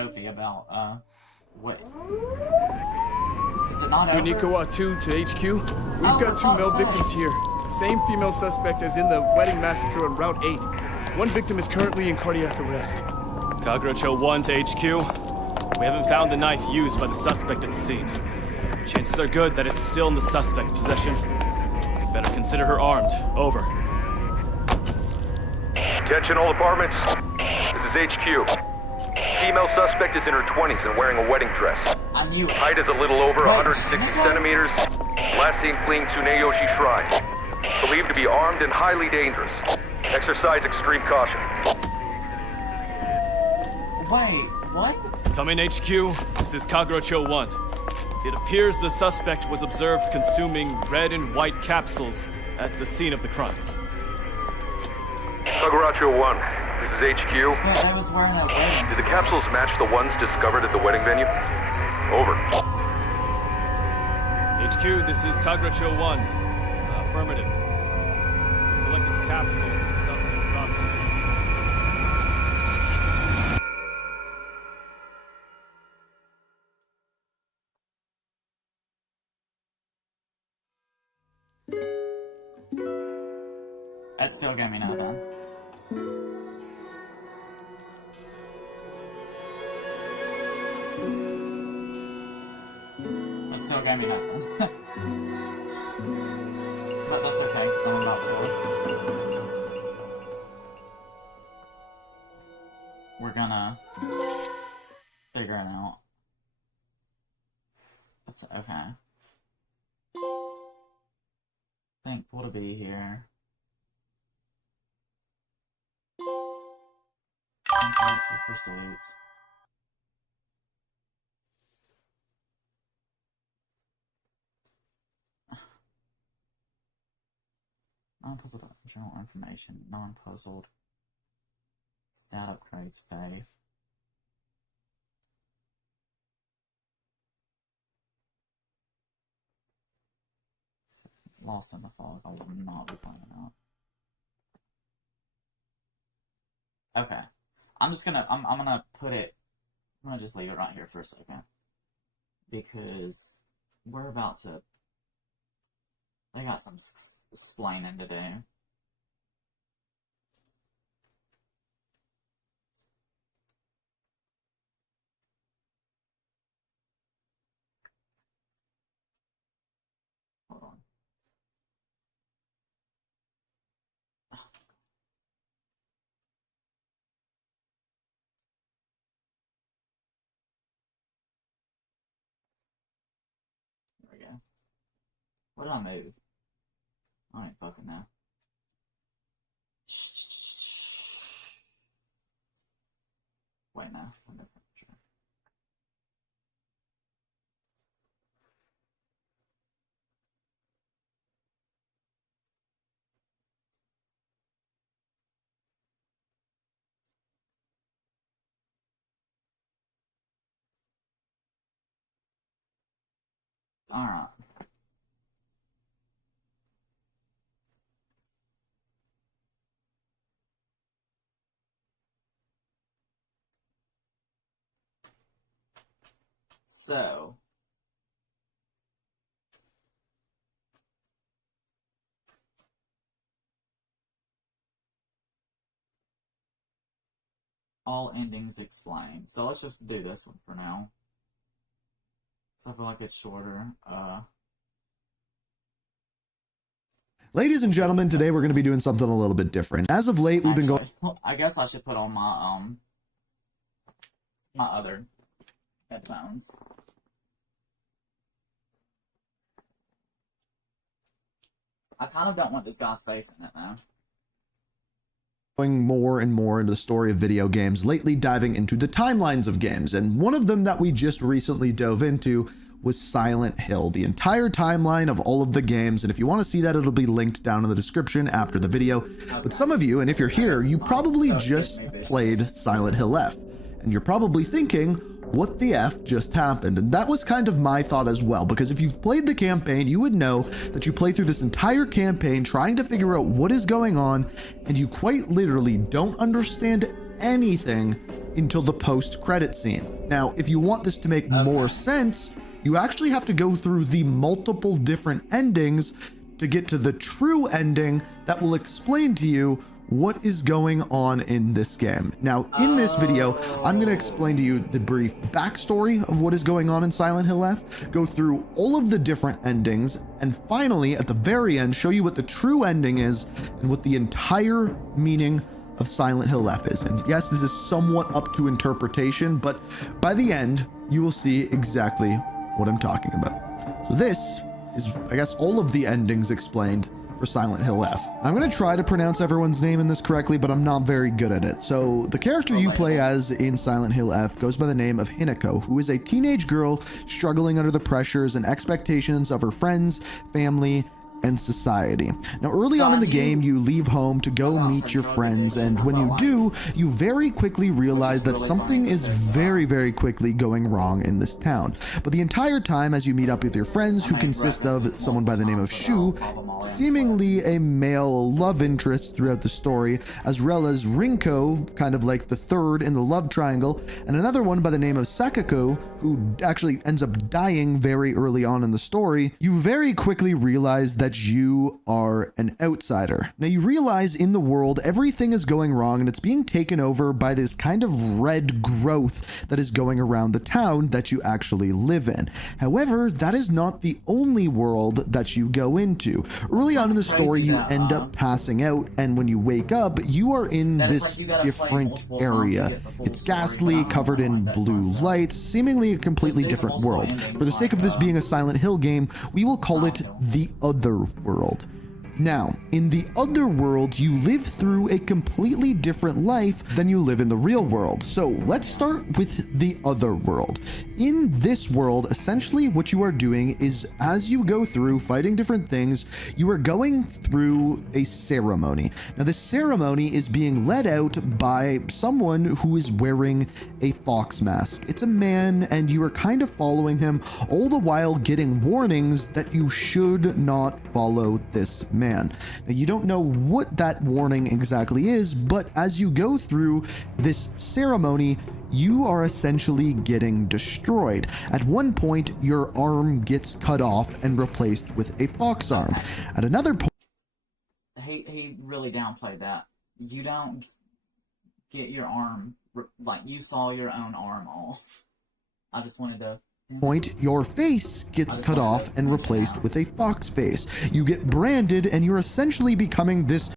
trophy about, what? Is it not over? Yonikawa 2 to HQ. We've got 2 male fuck's victims here. Same female suspect as in the wedding massacre on Route 8. One victim is currently in cardiac arrest. Kagrocho 1 to HQ. We haven't found the knife used by the suspect at the scene. Chances are good that it's still in the suspect's possession. Better consider her armed. Over. Attention all apartments. This is HQ. Female suspect is in her 20s and wearing a wedding dress. I knew it. Height is a little over 160 centimeters. Last seen fleeing Tsuneyoshi Shrine. Believed to be armed and highly dangerous. Exercise extreme caution. Wait, what? Come in, HQ. This is Kagrocho 1. It appears the suspect was observed consuming red and white capsules at the scene of the crime. Kaguracho 1, this is HQ. Yeah, I was wearing a wedding. Did the capsules match the ones discovered at the wedding venue? Over. HQ, this is Kagrocho 1. Affirmative. Collected capsules the suspect dropped to. That still got me nothing. That still got me nothing. But that's okay, 'cause I'm about to. We're gonna figure it out. That's okay. Thankful to be here. Pursuits. Non-puzzled general information. Non-puzzled. Stat upgrades. Faith. Lost in the fog. I will not be finding out. Okay. I'm just gonna, I'm gonna put it, I'm gonna just leave it right here for a second. Because we're about to, they got some explaining to do. Hold on. What did I move? I ain't fucking know. Wait, no. Alright. So, all endings explained. So let's just do this one for now. So I feel like it's shorter. Ladies and gentlemen, today we're going to be doing something a little bit different. As of late, we've been going... I guess I should put on my, my other headphones. I kind of don't want this guy's face in it now. Going more and more into the story of video games, lately diving into the timelines of games, and one of them that we just recently dove into was Silent Hill, the entire timeline of all of the games, and if you want to see that, it'll be linked down in the description after the video. But some of you, and if you're here, you probably just played Silent Hill F, and you're probably thinking, what the F just happened? And that was kind of my thought as well, because if you've played the campaign, you would know that you play through this entire campaign trying to figure out what is going on, and you quite literally don't understand anything until the post-credit scene. Now, if you want this to make more sense, you actually have to go through the multiple different endings to get to the true ending that will explain to you what is going on in this game. Now, in this video, I'm going to explain to you the brief backstory of what is going on in Silent Hill F, go through all of the different endings, and finally, at the very end, show you what the true ending is and what the entire meaning of Silent Hill F is. And yes, this is somewhat up to interpretation, but by the end, you will see exactly what I'm talking about. So this is, I guess, all of the endings explained for Silent Hill F. I'm going to try to pronounce everyone's name in this correctly, but I'm not very good at it. So the character you play as in Silent Hill F goes by the name of Hinako, who is a teenage girl struggling under the pressures and expectations of her friends, family, and society. Now, early on in the game, you leave home to go meet your friends, and when you do, you very quickly realize that something is very, very quickly going wrong in this town. But the entire time, as you meet up with your friends, who consist of someone by the name of Shu, seemingly a male love interest throughout the story, as well as Rinko, kind of like the third in the love triangle, and another one by the name of Sakako, who actually ends up dying very early on in the story, you very quickly realize that you are an outsider. Now, you realize in the world everything is going wrong and it's being taken over by this kind of red growth that is going around the town that you actually live in. However, that is not the only world that you go into. Early on in the story, you end up passing out, and when you wake up, you are in this different area. It's ghastly, covered in blue lights, seemingly a completely different world. For the sake of this being a Silent Hill game, we will call it the Other World. Now, in the other world, you live through a completely different life than you live in the real world. So let's start with the other world. In this world, essentially what you are doing is, as you go through fighting different things, you are going through a ceremony. Now, this ceremony is being led out by someone who is wearing a fox mask. It's a man, and you are kind of following him, all the while getting warnings that you should not follow this man. Now, you don't know what that warning exactly is, but as you go through this ceremony, you are essentially getting destroyed. At one point, your arm gets cut off and replaced with a fox arm. At another point, he really downplayed that. You don't get your arm, like, you saw your own arm off. I just wanted to... your face gets cut off and replaced with a fox face. You get branded, and you're essentially becoming this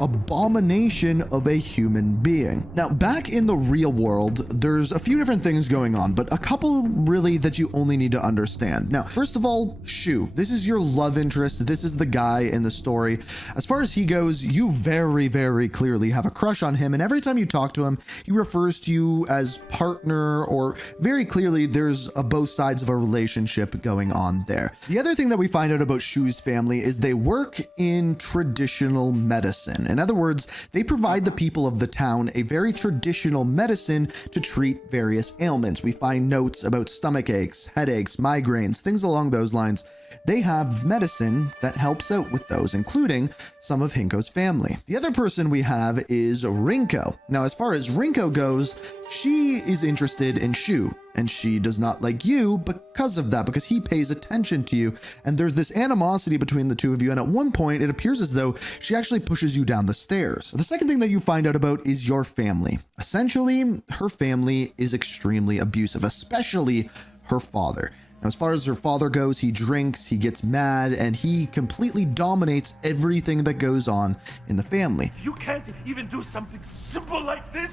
abomination of a human being. Now, back in the real world, there's a few different things going on, but a couple really that you only need to understand. Now, first of all, Shu. This is your love interest. This is the guy in the story. As far as he goes, you very, very clearly have a crush on him, and every time you talk to him, he refers to you as partner, or very clearly there's both sides of a relationship going on there. The other thing that we find out about Shu's family is they work in traditional medicine. In other words, they provide the people of the town a very traditional medicine to treat various ailments. We find notes about stomach aches, headaches, migraines, things along those lines. They have medicine that helps out with those, including some of Hinko's family. The other person we have is Rinko. Now, as far as Rinko goes, she is interested in Shu, and she does not like you because of that, because he pays attention to you, and there's this animosity between the two of you, and at one point, it appears as though she actually pushes you down the stairs. The second thing that you find out about is your family. Essentially, her family is extremely abusive, especially her father. Now, as far as her father goes, he drinks, he gets mad, and he completely dominates everything that goes on in the family. You can't even do something simple like this?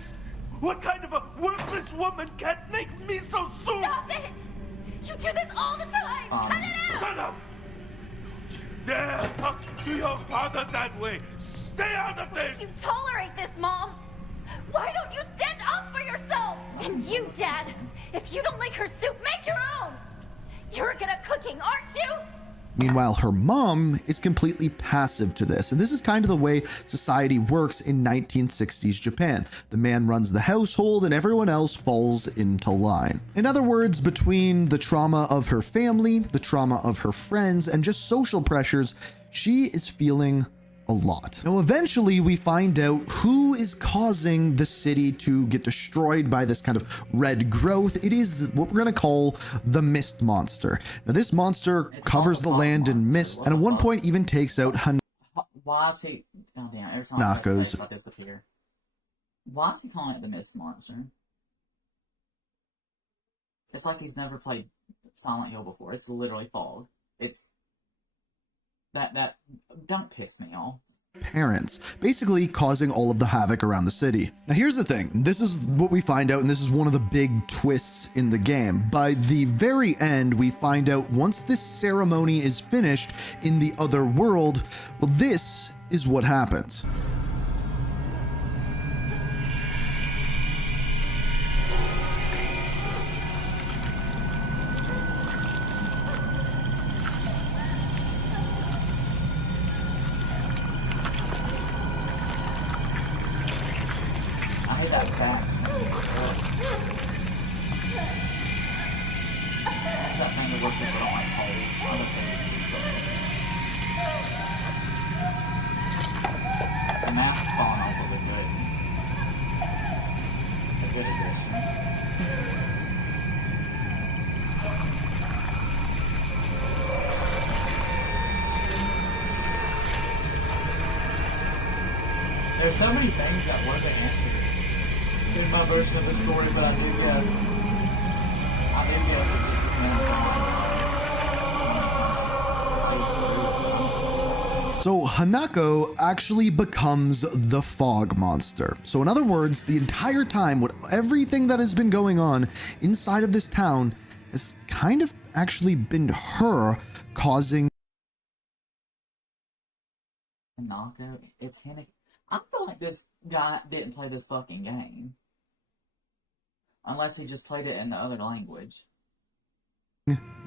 What kind of a worthless woman can't make me so soon? Stop it! You do this all the time! Cut it out! Shut up! Don't you dare talk to your father that way! Stay out of this! You tolerate this, Mom! Why don't you stand up for yourself? And you, Dad, if you don't like her soup, make your own! You're good at cooking, aren't you? Meanwhile, her mom is completely passive to this, and this is kind of the way society works in 1960s Japan. The man runs the household and everyone else falls into line. In other words, between the trauma of her family, the trauma of her friends, and just social pressures, she is feeling a lot. Now, eventually we find out who is causing the city to get destroyed by this kind of red growth. It is what we're going to call the mist monster. Now, this monster covers the land in mist, and at one point even takes out Why is he... Oh, damn. Every time Hanako's. I disappear. Why is he calling it the mist monster? It's like he's never played Silent Hill before. It's literally fog. It's... That don't piss me off. Parents, basically causing all of the havoc around the city. Now here's the thing, this is what we find out, and this is one of the big twists in the game. By the very end, we find out once this ceremony is finished in the other world, well, this is what happens. That back. That's that thing where people don't like holes. Other things just go. The mask's falling off a little bit. A good addition. There's so many things that wasn't answered in my version of the story, but I do guess it just So Hanako actually becomes the fog monster. So in other words, the entire time, everything that has been going on inside of this town has kind of actually been her causing. Hanako, it's Hanako. I feel like this guy didn't play this fucking game. Unless he just played it in the other language.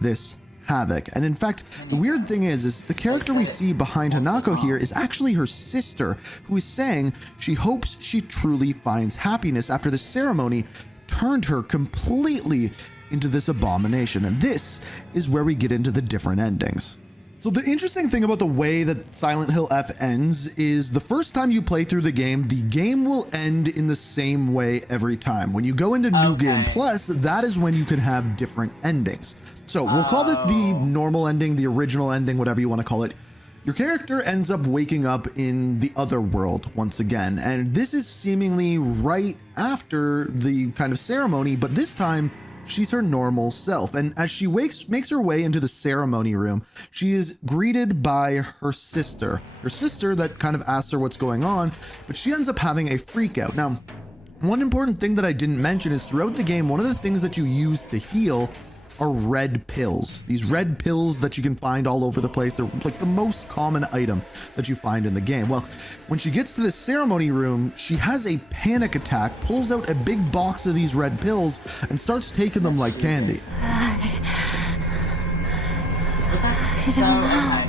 This havoc. And in fact, the weird thing is the character we see behind Hanako here is actually her sister, who is saying she hopes she truly finds happiness after the ceremony turned her completely into this abomination. And this is where we get into the different endings. So the interesting thing about the way that Silent Hill F ends is the first time you play through the game will end in the same way every time. When you go into New Game Plus, that is when you can have different endings. So we'll call this the normal ending, the original ending, whatever you want to call it. Your character ends up waking up in the other world once again, and this is seemingly right after the kind of ceremony, but this time she's her normal self. And as she makes her way into the ceremony room, she is greeted by her sister that kind of asks her what's going on, but she ends up having a freak out. Now, one important thing that I didn't mention is throughout the game, one of the things that you use to heal are red pills. These red pills that you can find all over the place. They're like the most common item that you find in the game. Well, when she gets to the ceremony room, she has a panic attack, pulls out a big box of these red pills, and starts taking them like candy. I don't know.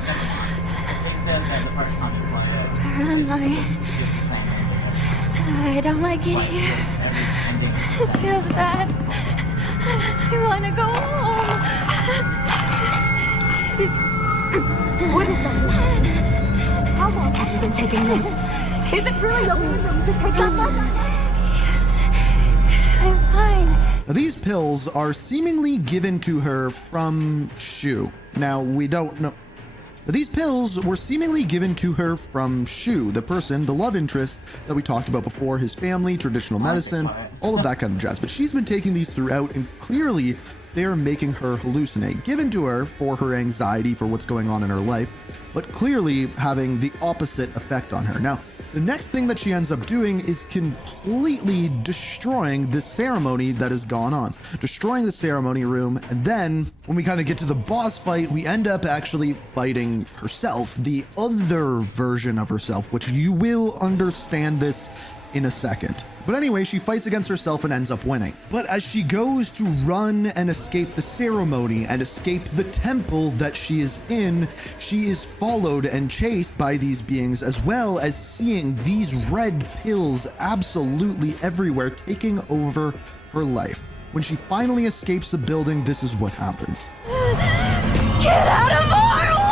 I don't like it here. It feels bad. I want to go home. What is that? How long have you been taking this? Is it really okay to take that much? Yes, I'm fine. Now, these pills are seemingly given to her from Shu. Now, we don't know. These pills were seemingly given to her from Shu, the person, the love interest that we talked about before, his family, traditional medicine, all of that kind of jazz. But she's been taking these throughout, and clearly they are making her hallucinate, given to her for her anxiety for what's going on in her life, but clearly having the opposite effect on her. Now, the next thing that she ends up doing is completely destroying the ceremony that has gone on, destroying the ceremony room. And then when we kind of get to the boss fight, we end up actually fighting herself, the other version of herself, which you will understand this in a second. But anyway, she fights against herself and ends up winning. But as she goes to run and escape the ceremony and escape the temple that she is in, she is followed and chased by these beings, as well as seeing these red pills absolutely everywhere, taking over her life. When she finally escapes the building, this is what happens. Get out of our way!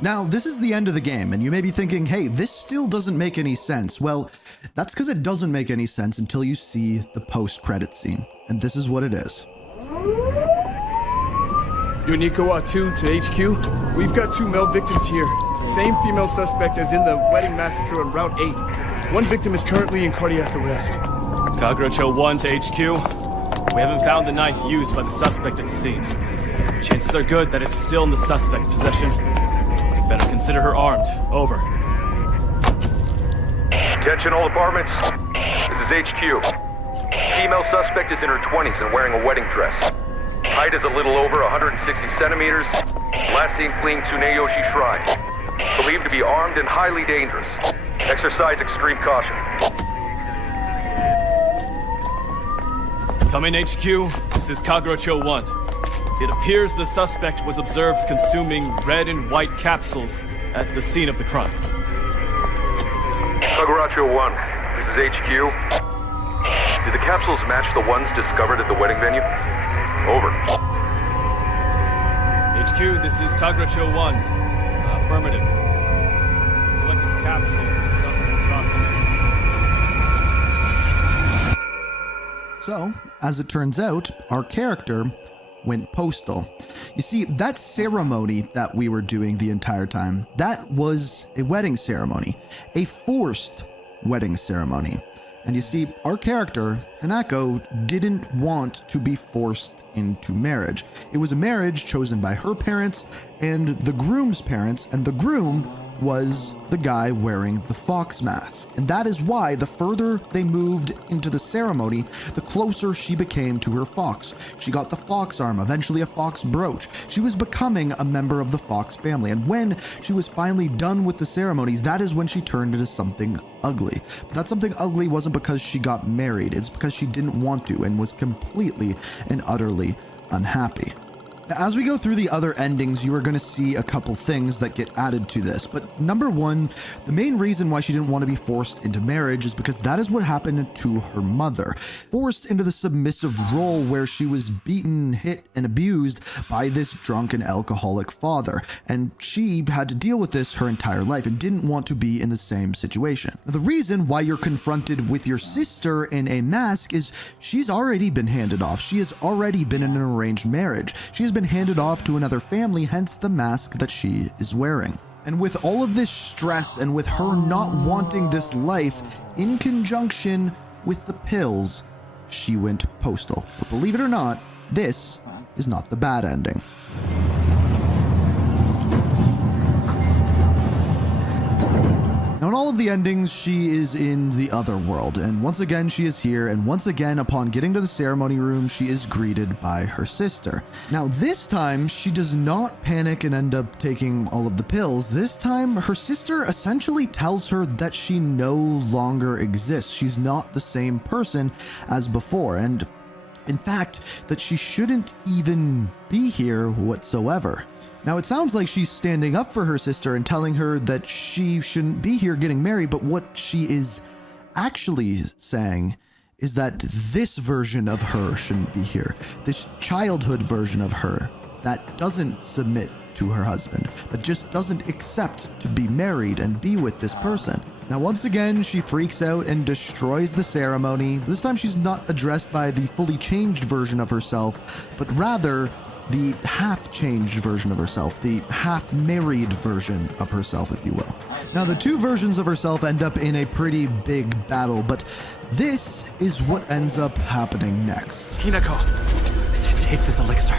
Now, this is the end of the game, and you may be thinking, hey, this still doesn't make any sense. Well, that's because it doesn't make any sense until you see the post-credit scene. And this is what it is. Yonikawa 2 to HQ. We've got 2 male victims here. Same female suspect as in the wedding massacre on Route 8. One victim is currently in cardiac arrest. Kagrocho 1 to HQ. We haven't found the knife used by the suspect at the scene. Chances are good that it's still in the suspect's possession. Better consider her armed. Over. Attention all departments. This is HQ. Female suspect is in her 20s and wearing a wedding dress. Height is a little over 160 centimeters. Last seen fleeing Tsuneyoshi Shrine. Believed to be armed and highly dangerous. Exercise extreme caution. Come in, HQ. This is Kagrocho 1. It appears the suspect was observed consuming red and white capsules at the scene of the crime. Kagrocho 1, this is HQ. Did the capsules match the ones discovered at the wedding venue? Over. HQ, this is Kagrocho 1. Affirmative. Collected the capsules the suspect dropped. So, as it turns out, our character went postal. You see, that ceremony that we were doing the entire time, that was a wedding ceremony, a forced wedding ceremony. And you see, our character, Hanako, didn't want to be forced into marriage. It was a marriage chosen by her parents and the groom's parents, and the groom was the guy wearing the fox mask. And that is why the further they moved into the ceremony, the closer she became to her fox. She got the fox arm, eventually a fox brooch. She was becoming a member of the fox family. And when she was finally done with the ceremonies, that is when she turned into something ugly. But that something ugly wasn't because she got married. It's because she didn't want to and was completely and utterly unhappy. Now, as we go through the other endings, you are going to see a couple things that get added to this. But number one, the main reason why she didn't want to be forced into marriage is because that is what happened to her mother. Forced into the submissive role where she was beaten, hit, and abused by this drunk and alcoholic father. And she had to deal with this her entire life and didn't want to be in the same situation. Now, the reason why you're confronted with your sister in a mask is she's already been handed off. She has already been in an arranged marriage. She has been handed off to another family, hence the mask that she is wearing. And with all of this stress and with her not wanting this life, in conjunction with the pills, she went postal. But believe it or not, this is not the bad ending. Now, in all of the endings, she is in the other world, and once again she is here, and once again upon getting to the ceremony room, she is greeted by her sister. Now, this time she does not panic and end up taking all of the pills. This time her sister essentially tells her that she no longer exists. She's not the same person as before, and in fact, that she shouldn't even be here whatsoever. Now, it sounds like she's standing up for her sister and telling her that she shouldn't be here getting married, but what she is actually saying is that this version of her shouldn't be here. This childhood version of her that doesn't submit to her husband, that just doesn't accept to be married and be with this person. Now, once again, she freaks out and destroys the ceremony. This time she's not addressed by the fully changed version of herself, but rather the half-changed version of herself, the half-married version of herself, if you will. Now, the two versions of herself end up in a pretty big battle, but this is what ends up happening next. Hinako, take this elixir.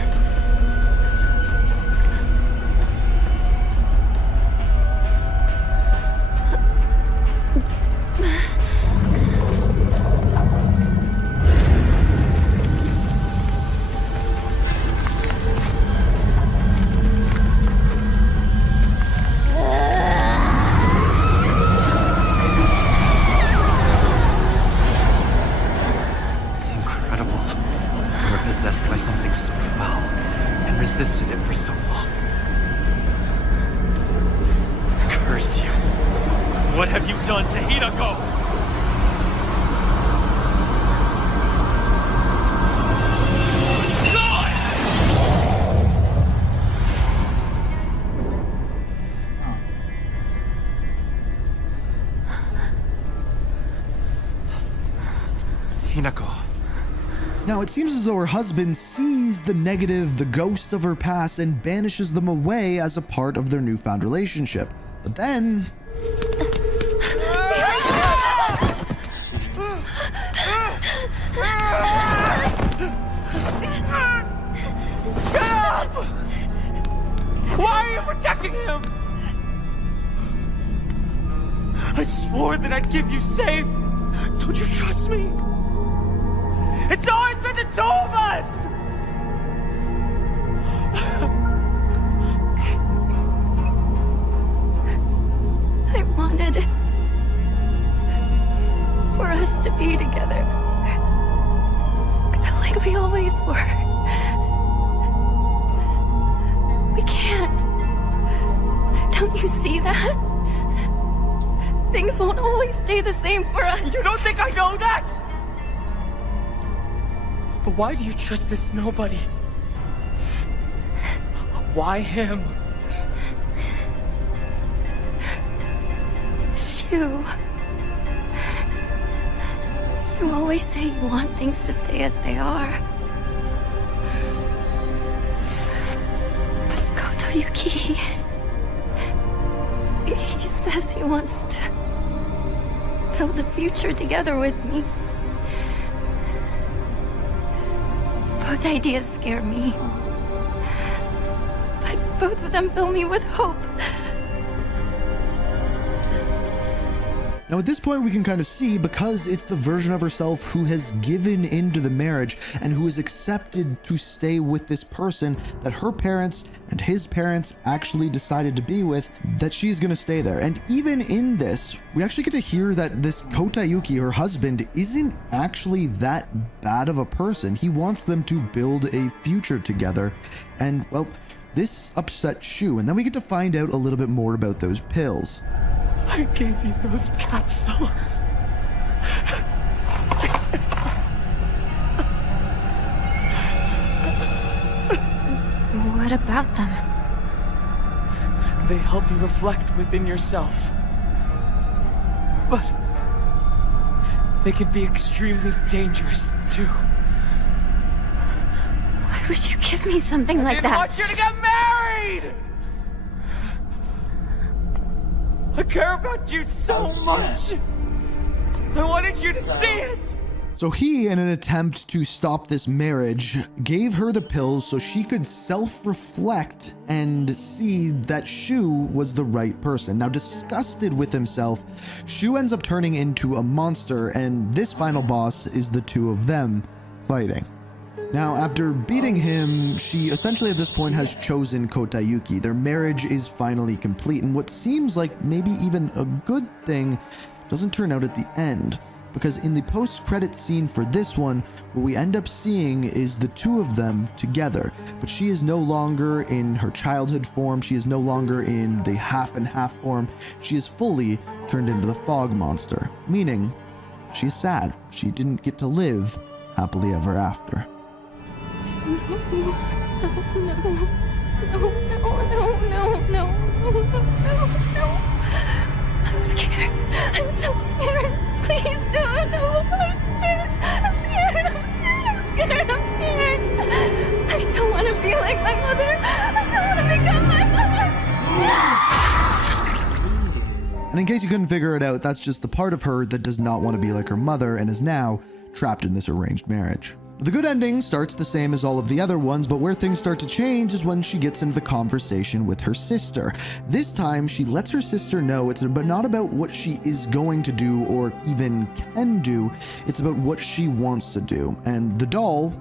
By something so foul and resisted it for so long. Curse you. What have you done to Hinako? Hinako. Now, it seems as though her husband sees the negative, the ghosts of her past, and banishes them away as a part of their newfound relationship. But then... Why are you protecting him? I swore that I'd keep you safe. Don't you trust me? It's always been the two of us! I wanted for us to be together. Like we always were. We can't. Don't you see that? Things won't always stay the same for us. You don't think I know that? But why do you trust this nobody? Why him? Shu. You always say you want things to stay as they are. But Kotoyuki... he says he wants to build a future together with me. Both ideas scare me. But both of them fill me with hope. Now, at this point, we can kind of see, because it's the version of herself who has given into the marriage and who is accepted to stay with this person that her parents and his parents actually decided to be with, that she's going to stay there. And even in this, we actually get to hear that this Kotayuki, her husband, isn't actually that bad of a person. He wants them to build a future together. And, well, this upsets Shu. And then we get to find out a little bit more about those pills. I gave you those capsules. What about them? They help you reflect within yourself. But they can be extremely dangerous, too. Why would you give me something like that? I didn't want you to get married! I care about you so much! I wanted you to see it! So he, in an attempt to stop this marriage, gave her the pills so she could self-reflect and see that Shu was the right person. Now, disgusted with himself, Shu ends up turning into a monster, and this final boss is the two of them fighting. Now, after beating him, she essentially at this point has chosen Kotayuki. Their marriage is finally complete, and what seems like maybe even a good thing doesn't turn out at the end. Because in the post-credit scene for this one, what we end up seeing is the two of them together. But she is no longer in her childhood form. She is no longer in the half and half form. She is fully turned into the fog monster, meaning she's sad. She didn't get to live happily ever after. No. I'm scared. I'm so scared. Please don't. No, I'm scared. I'm scared. I don't want to be like my mother. I don't want to become my mother. And in case you couldn't figure it out, that's just the part of her that does not want to be like her mother and is now trapped in this arranged marriage. The good ending starts the same as all of the other ones, but where things start to change is when she gets into the conversation with her sister. This time, she lets her sister know it's not about what she is going to do or even can do, it's about what she wants to do. And the doll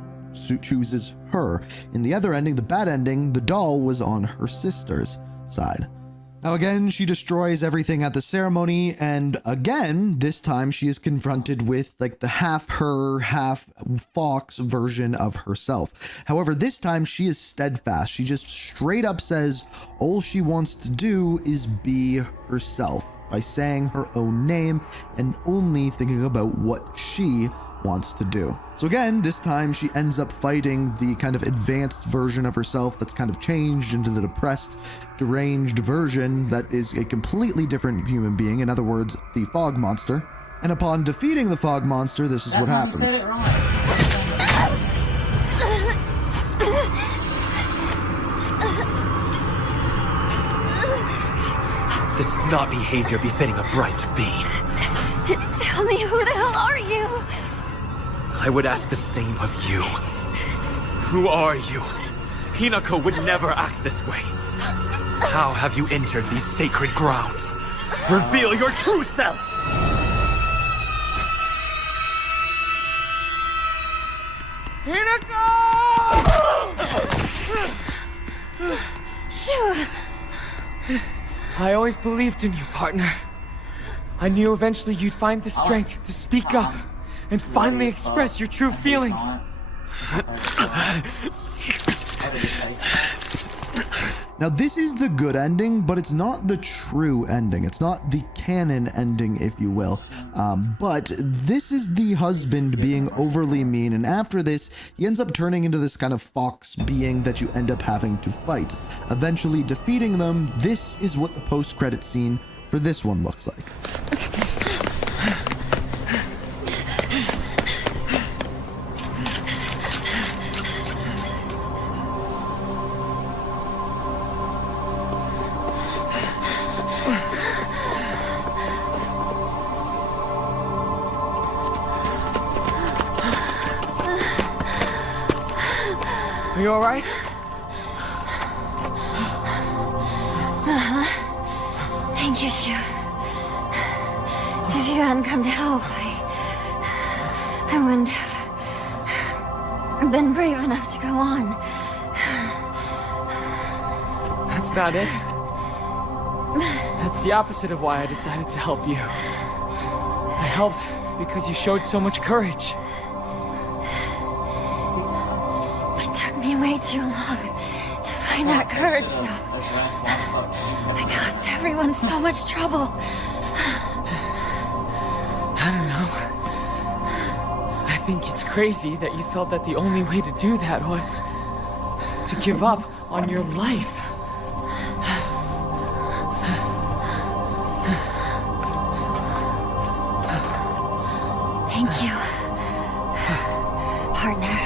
chooses her. In the other ending, the bad ending, the doll was on her sister's side. Now again, she destroys everything at the ceremony, and again, this time she is confronted with like the half her, half fox version of herself. However, this time she is steadfast. She just straight up says all she wants to do is be herself by saying her own name and only thinking about what she wants to do. So again, this time she ends up fighting the kind of advanced version of herself that's kind of changed into the depressed, deranged version that is a completely different human being, in other words, the fog monster. And upon defeating the fog monster, this is what happens. You said it right. This is not behavior befitting a bride to be. Tell me, who the hell are you? I would ask the same of you. Who are you? Hinako would never act this way. How have you entered these sacred grounds? Reveal your true self! Shoo! I always believed in you, partner. I knew eventually you'd find the strength to speak up and finally express your true feelings. Now, this is the good ending, but it's not the true ending. It's not the canon ending, if you will. But this is the husband being overly mean, and after this, he ends up turning into this kind of fox being that you end up having to fight. Eventually defeating them, this is what the post-credit scene for this one looks like. Are you alright? Thank you, Shu. If you hadn't come to help, I wouldn't have been brave enough to go on. That's not it. That's the opposite of why I decided to help you. I helped because you showed so much courage. It took me way too long to find that courage, though. I caused everyone so much trouble. I don't know. I think it's crazy that you felt that the only way to do that was to give up on your life. Thank you, partner.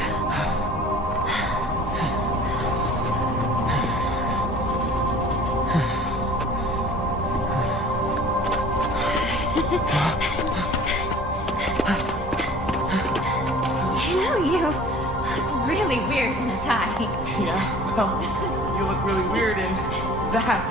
You know, you look really weird in a tie. Yeah, well, you look really weird in that.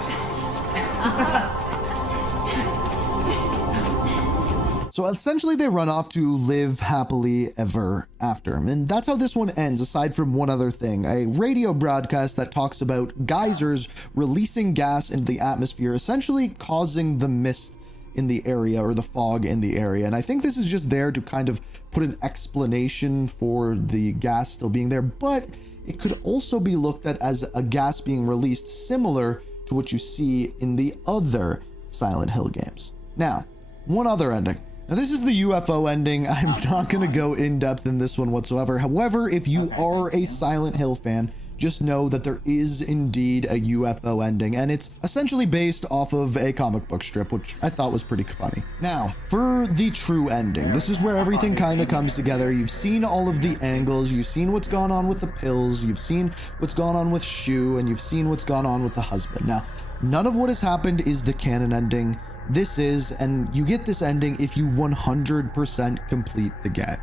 So essentially they run off to live happily ever after. And that's how this one ends, aside from one other thing. A radio broadcast that talks about geysers releasing gas into the atmosphere, essentially causing the mist in the area, or the fog in the area. And I think this is just there to kind of put an explanation for the gas still being there, but it could also be looked at as a gas being released similar to what you see in the other Silent Hill games. Now, one other ending. Now, this is the UFO ending. I'm not going to go in depth in this one whatsoever. However, if you are a Silent Hill fan, just know that there is indeed a UFO ending, and it's essentially based off of a comic book strip, which I thought was pretty funny. Now, for the true ending, this is where everything kind of comes together. You've seen all of the angles, you've seen what's gone on with the pills, you've seen what's gone on with Shu, and you've seen what's gone on with the husband. Now, none of what has happened is the canon ending. This is, and you get this ending if you 100% complete the game.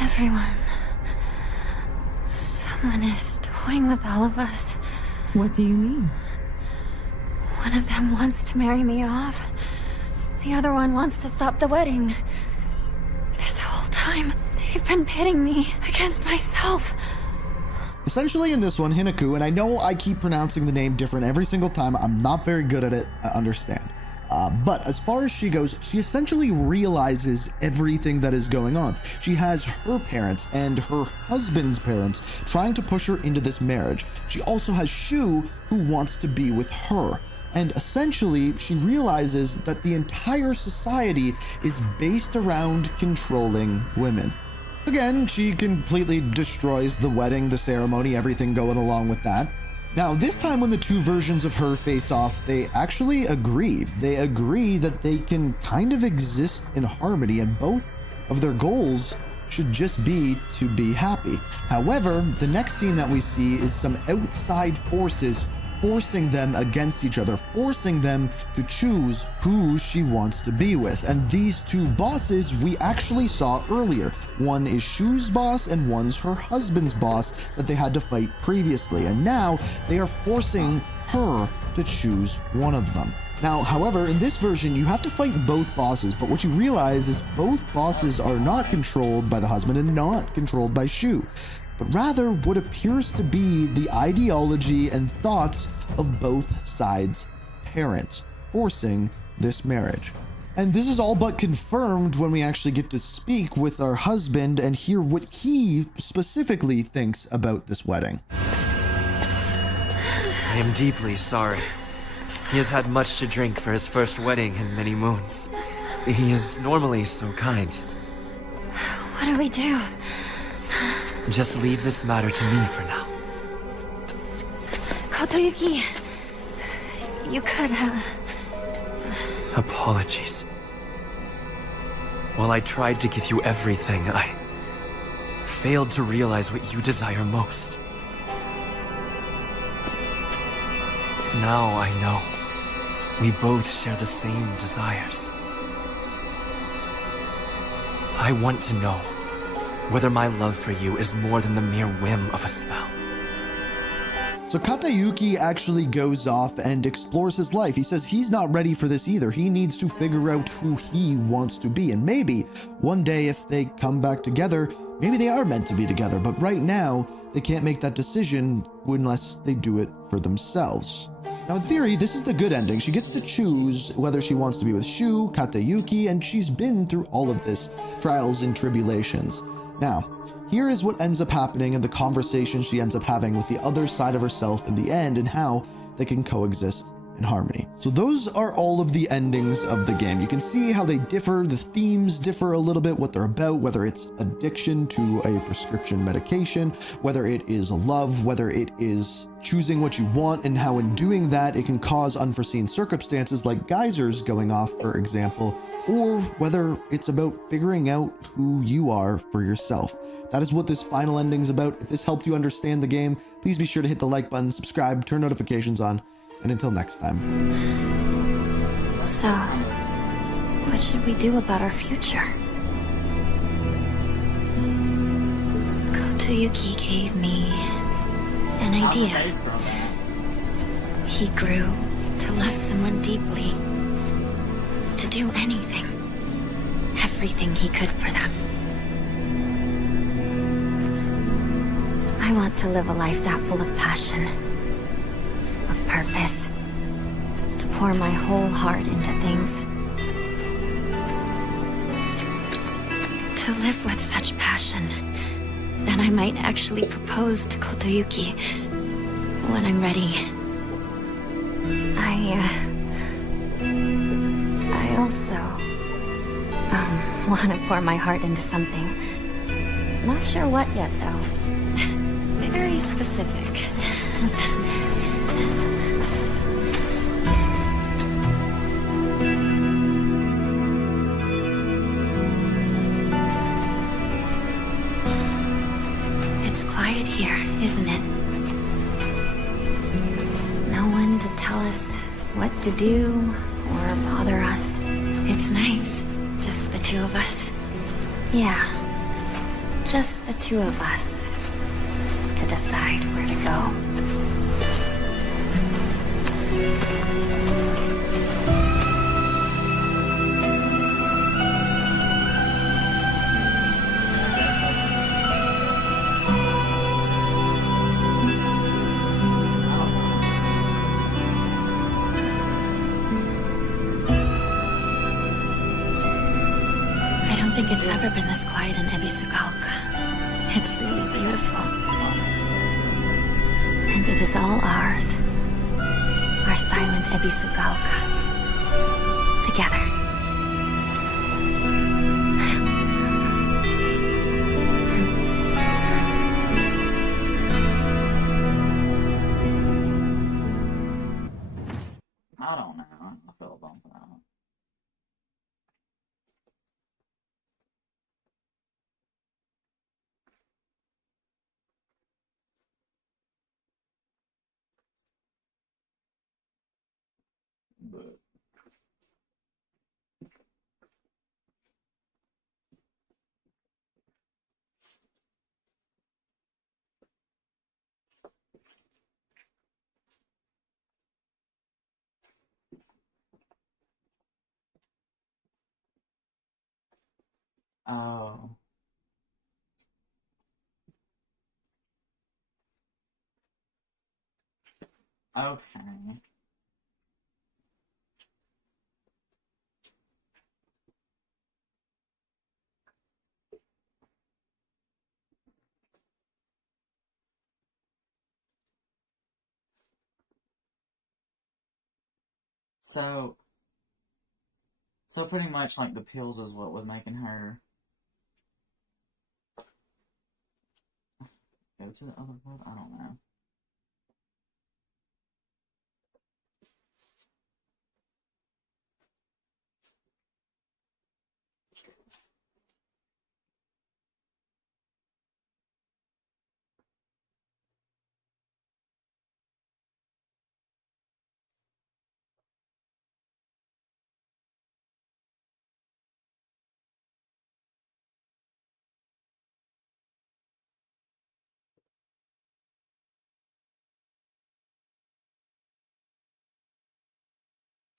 Everyone. Someone is toying with all of us. What do you mean? One of them wants to marry me off. The other one wants to stop the wedding. This whole time, they've been pitting me against myself. Essentially in this one, Hinako, and I know I keep pronouncing the name different every single time, I'm not very good at it, I understand. But as far as she goes, she essentially realizes everything that is going on. She has her parents and her husband's parents trying to push her into this marriage. She also has Shu, who wants to be with her. And essentially, she realizes that the entire society is based around controlling women. Again, she completely destroys the wedding, the ceremony, everything going along with that. Now, this time when the two versions of her face off, they actually agree. They agree that they can kind of exist in harmony, and both of their goals should just be to be happy. However, the next scene that we see is some outside forces forcing them against each other, forcing them to choose who she wants to be with. And these two bosses we actually saw earlier. One is Shu's boss and one's her husband's boss that they had to fight previously. And now they are forcing her to choose one of them. Now, however, in this version, you have to fight both bosses, but what you realize is both bosses are not controlled by the husband and not controlled by Shu, but rather what appears to be the ideology and thoughts of both sides' parents, forcing this marriage. And this is all but confirmed when we actually get to speak with our husband and hear what he specifically thinks about this wedding. I am deeply sorry. He has had much to drink for his first wedding in many moons. He is normally so kind. What do we do? Just leave this matter to me for now. Kotoyuki, you could have... Apologies. While I tried to give you everything, I failed to realize what you desire most. Now I know. We both share the same desires. I want to know whether my love for you is more than the mere whim of a spell. So Katayuki actually goes off and explores his life. He says he's not ready for this either. He needs to figure out who he wants to be. And maybe one day if they come back together, maybe they are meant to be together. But right now, they can't make that decision unless they do it for themselves. Now, in theory, this is the good ending. She gets to choose whether she wants to be with Shu, Katayuki, and she's been through all of this trials and tribulations. Now, here is what ends up happening and the conversation she ends up having with the other side of herself in the end and how they can coexist in harmony. So those are all of the endings of the game. You can see how they differ. The themes differ a little bit, what they're about, whether it's addiction to a prescription medication, whether it is love, whether it is choosing what you want, and how in doing that it can cause unforeseen circumstances like geysers going off, for example, or whether it's about figuring out who you are for yourself. That is what this final ending is about. If this helped you understand the game, please be sure to hit the like button, subscribe, turn notifications on, and until next time. So, what should we do about our future? Kotoyuki gave me an idea. He grew to love someone deeply, to do anything, everything he could for them. I want to live a life that full of passion, of purpose, to pour my whole heart into things. To live with such passion that I might actually propose to Kotoyuki when I'm ready. I also want to pour my heart into something. Not sure what yet, though. Very specific. It's quiet here, isn't it? No one to tell us what to do or bother us. It's nice, just the two of us. Yeah, just the two of us to decide where to go. I don't think it's ever been this quiet in Ebisugaoka. It's really beautiful. And it is all ours. Our silent Ebisugaoka. Together. don't know. I feel bummed for that. But oh. Okay. So pretty much like the pills is what was making her go to the other world? I don't know.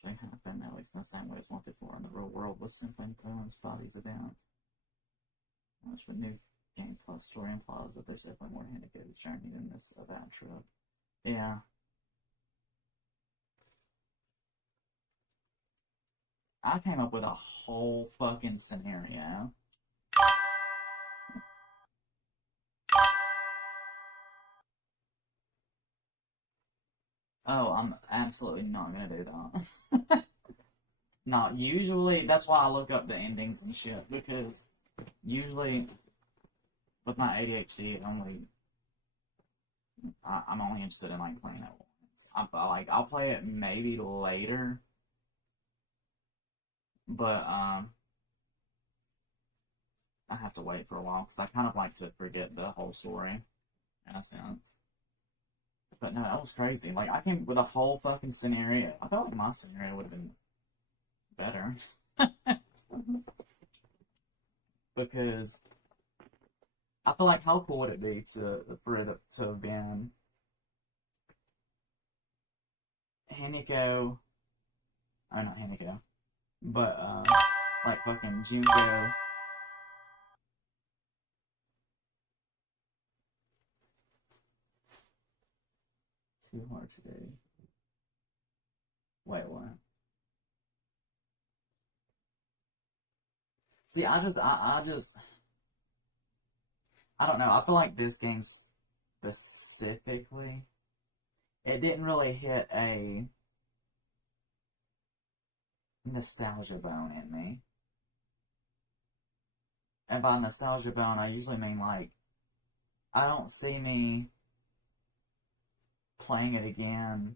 They happen, at least in the same way as wanted for in the real world, was simply influenced by these events. Which the new game plus story implies that there's definitely more Hinako journey than this event trip. Yeah. I came up with a whole fucking scenario. Oh, I'm absolutely not gonna do that. Not usually. That's why I look up the endings and shit, because usually with my ADHD, I'm only interested in like playing it once. I'll play it maybe later, but I have to wait for a while because I kind of like to forget the whole story in a sense. But no, that was crazy. Like, I came up with a whole fucking scenario. I felt like my scenario would have been better. Because I feel like how cool would it be for it to have been Hinako, oh not Hinako, but like fucking Junko. Too hard to do. Wait, what? See, I don't know. I feel like this game specifically, it didn't really hit a nostalgia bone in me. And by nostalgia bone, I usually mean like, I don't see me playing it again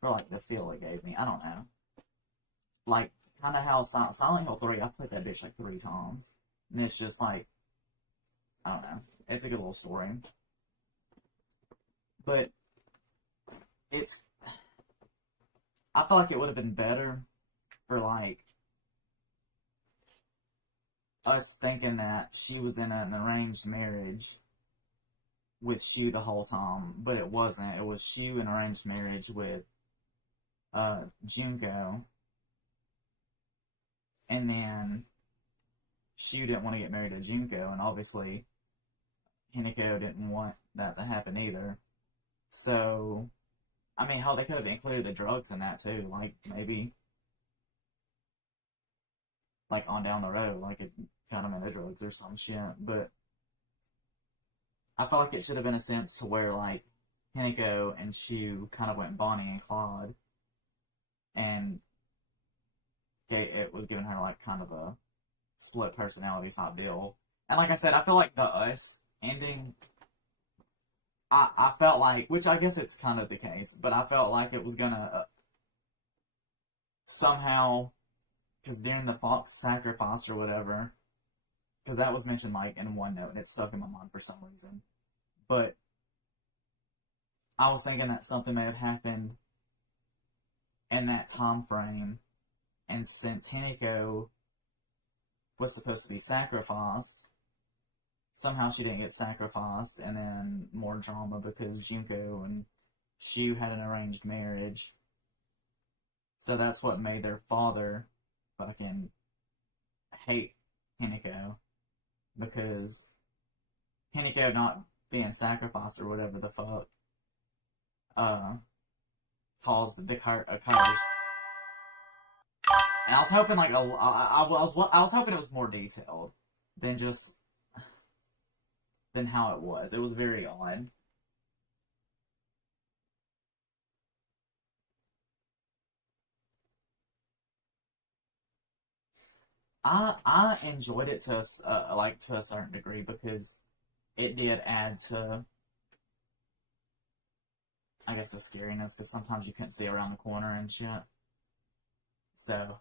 for like the feel it gave me. I don't know. Like, kind of how Silent Hill 3, I played that bitch like 3 times. And it's just like, I don't know. It's a good little story. But I feel like it would have been better for like us thinking that she was in an arranged marriage with Shu the whole time, but it wasn't. It was Shu in arranged marriage with Junko, and then Shu didn't want to get married to Junko, and obviously Hinako didn't want that to happen either. So, I mean, hell, they could have included the drugs in that too. Like, maybe, like, on down the road, like, it got them into drugs or some shit. But I felt like it should have been a sense to where, like, Hinako and Shu kind of went Bonnie and Clyde. And it was giving her, like, kind of a split personality type deal. And like I said, I feel like the Us ending, I felt like, which I guess it's kind of the case, but I felt like it was gonna somehow, because during the fox sacrifice or whatever, because that was mentioned like in one note and it stuck in my mind for some reason, but I was thinking that something may have happened in that time frame, and since Hinako was supposed to be sacrificed, somehow she didn't get sacrificed, and then more drama because Junko and Shu had an arranged marriage. So that's what made their father fucking hate Hinako, because Hinako not being sacrificed or whatever the fuck caused a curse. And I was hoping like I was hoping it was more detailed than just than how it was. It was very odd. I enjoyed it to a certain degree because it did add to, I guess, the scariness, because sometimes you couldn't see around the corner and shit. So,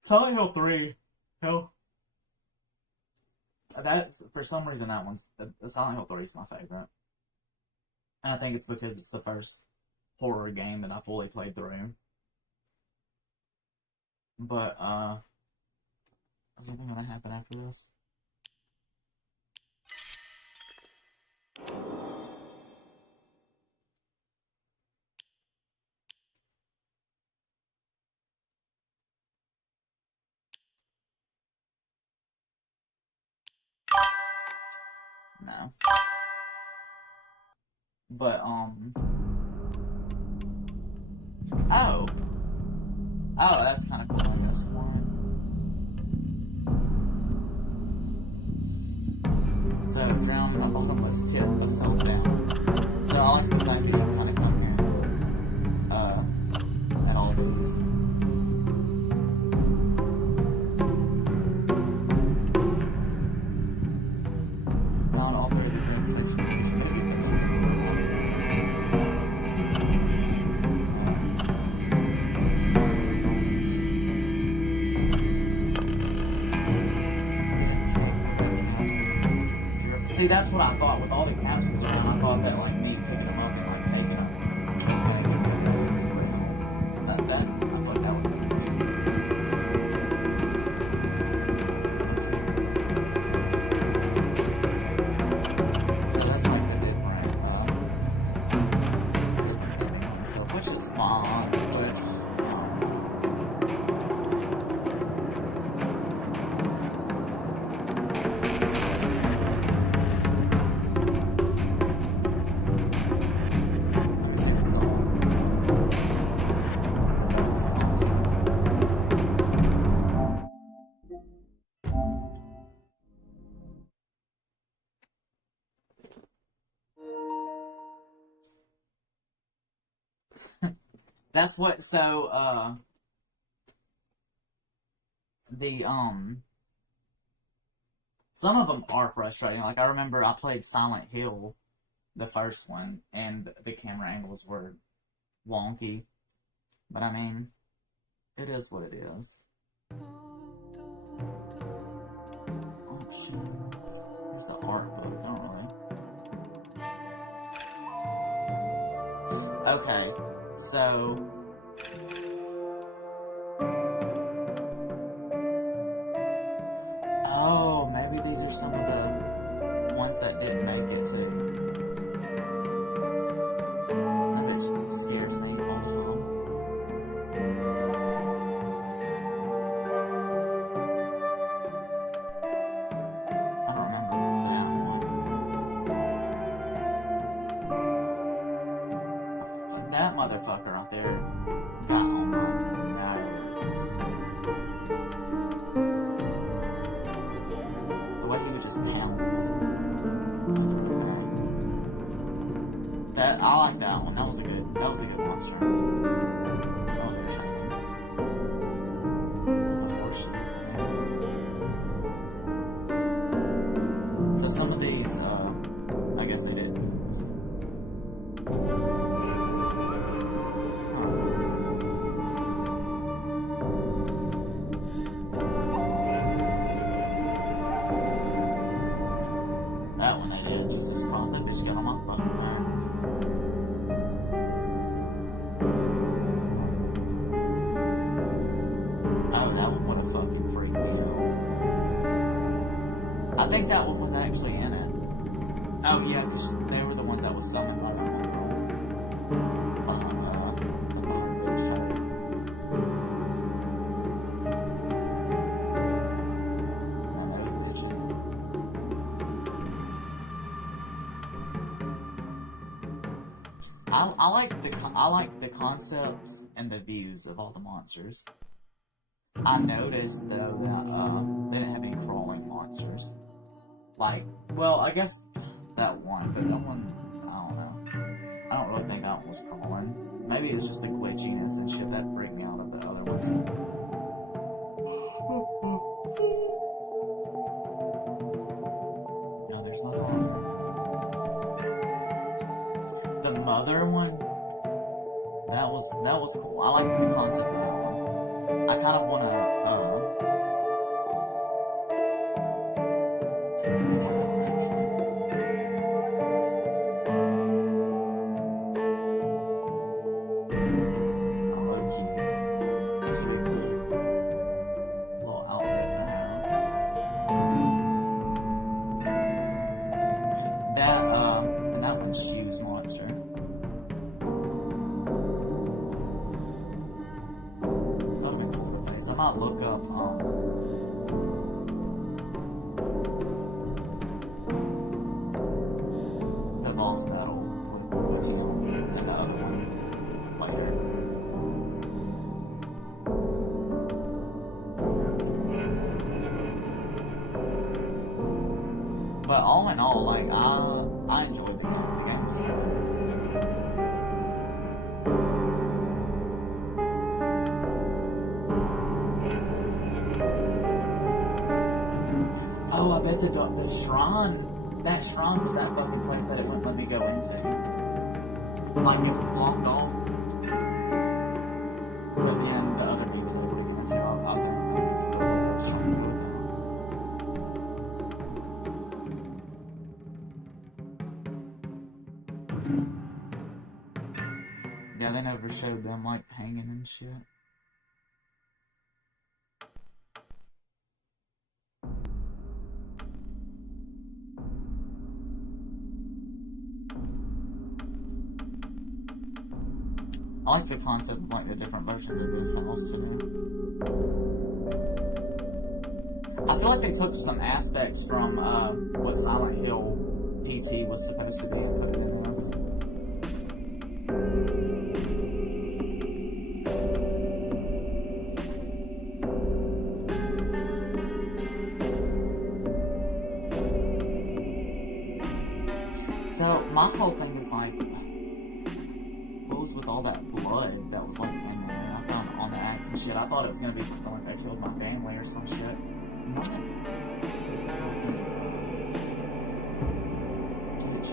Silent Hill 3, hell, that for some reason that one's Silent Hill 3 is my favorite, and I think it's because it's the first horror game that I fully played through. But is anything gonna happen after this? No. But, oh, that's kind of cool, I guess. So, drowned in a bottomless pit of self-doubt. So, I like the fact that you kind of come here, at all these. Not all three of the train stations. See, that's what I thought with all the capsules around. I thought that, like, me picking them up and, like, taking them. I thought that was so that's, like, the different, stuff, which is fine, that's what, so, some of them are frustrating. Like, I remember I played Silent Hill, the first one, and the camera angles were wonky. But, I mean, it is what it is. Oh, shit. Here's the art book, don't really. Okay, so... Oh, maybe these are some of the ones that didn't make it too. That bitch scares me all the time. I don't remember that one. That motherfucker right there got on my nerves. Just pounds. That I like that one. That was a good monster. That was a good one. The horse. So some of these, I guess they did. I think that one was actually in it. Oh yeah, because they were the ones that was summoned by that one. I like the concepts and the views of all the monsters. I noticed though that they didn't have any crawling monsters. Like, well, I guess that one, but that one, I don't know. I don't really think that one was crawling. Maybe it's just the glitchiness and shit that freaked me out of the other ones. No, there's my phone. The mother one, that was cool. I like the concept of that one. I kind of want to, look up the boss battle with him and the other one later. But all in all, like I enjoyed the game. The game was fun. Oh, I bet the shrine, that shrine was that fucking place that it wouldn't let me go into. Like, it was blocked off. But then the other dude was able to get into. I think it's still trying to go down. Yeah, they never showed them, like, hanging and shit. I like the concept of like the different versions of this house too. I feel like they took some aspects from what Silent Hill PT was supposed to be and put it in this. So my whole thing is like, with all that blood that was like in there, I found on the axe and shit. I thought it was gonna be something like they killed my family or some shit. No. Bitch, I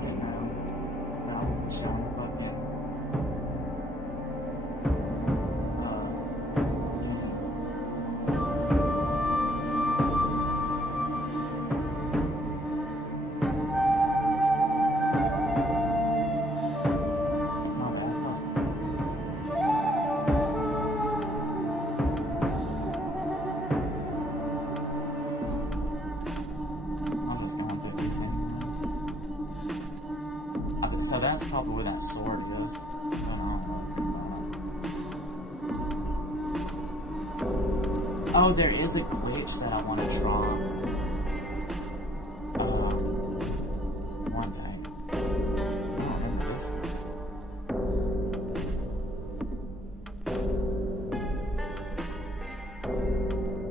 didn't know. No, I was showing fucking. So that's probably where that sword is. Oh, there is a glitch that I want to try. One day. I don't remember this.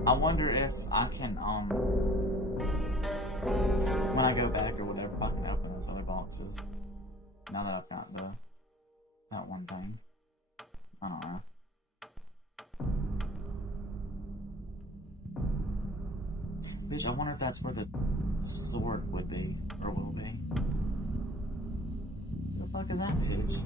I wonder if I can, when I go back or whatever, if I can open those other boxes. Now that I've got that one thing. I don't know. Bitch, I wonder if that's where the sword would be, or will be. What the fuck is that, bitch?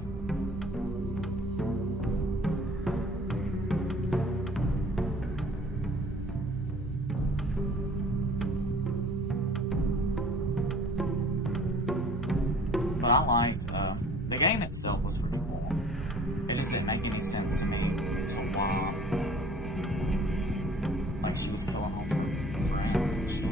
But I liked, the game itself was pretty cool. It just didn't make any sense to me to why, like, she was killing off her friends and shit.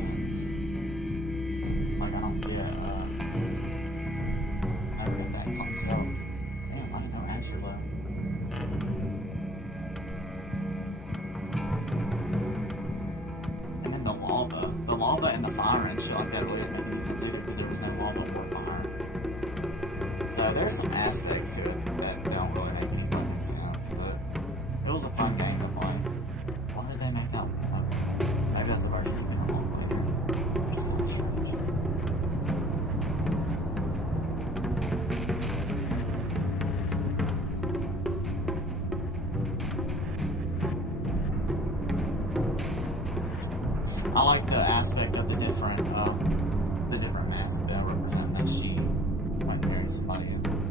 letting the fire and shit like that really didn't make any sense either because there was no lava or fire. So there's some aspects to it that don't really make any fucking sense, but it was a fun game. I'm like, why did they make that one? Maybe that's a version of the wrong way. Just a little strange. I like the aspect of the different masks that represent that she went married somebody else.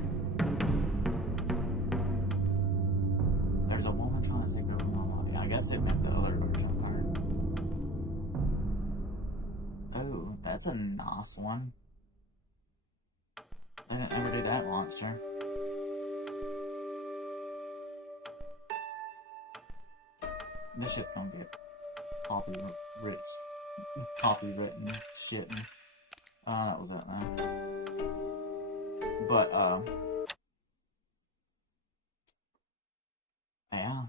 There's a woman trying to take over my body. I guess it meant the other version of her. Oh, that's a nice one. They didn't ever do that monster. This shit's gonna get copywritten shit. That was that though. But, yeah.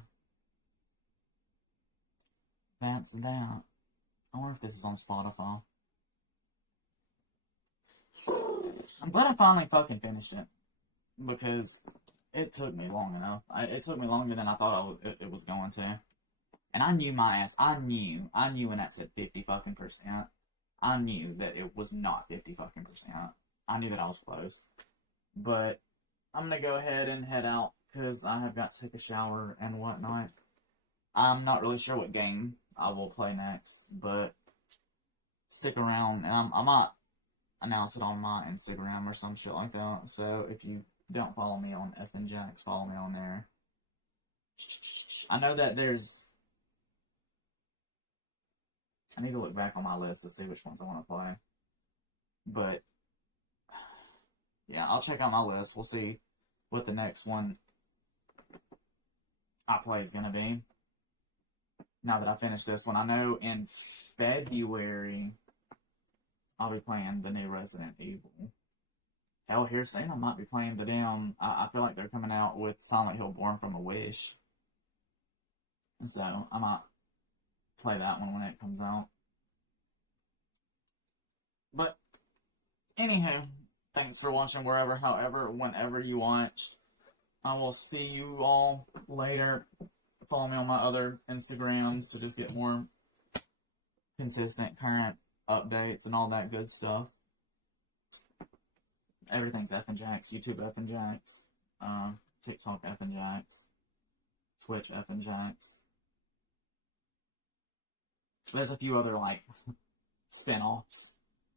That's that. I wonder if this is on Spotify. I'm glad I finally fucking finished it. Because it took me long enough. It took me longer than I thought it was going to. And I knew my ass. I knew when that said 50 fucking %. I knew that it was not 50 fucking %. I knew that I was close. But I'm gonna go ahead and head out because I have got to take a shower and whatnot. I'm not really sure what game I will play next, but stick around and I might announce it on my Instagram or some shit like that. So if you don't follow me on Effin' Jacks, follow me on there. I know that there's... I need to look back on my list to see which ones I want to play. But, yeah, I'll check out my list. We'll see what the next one I play is going to be. Now that I finish this one. I know in February, I'll be playing the new Resident Evil. Hell, here soon I might be playing the damn... I feel like they're coming out with Silent Hill Born from a Wish. And so, I might play that one when it comes out. But, anywho, thanks for watching wherever, however, whenever you watched. I will see you all later. Follow me on my other Instagrams to just get more consistent, current updates and all that good stuff. Everything's Effin' Jacks. YouTube Effin' Jacks. TikTok Effin' Jacks. Twitch Effin' Jacks. There's a few other, like, spin-offs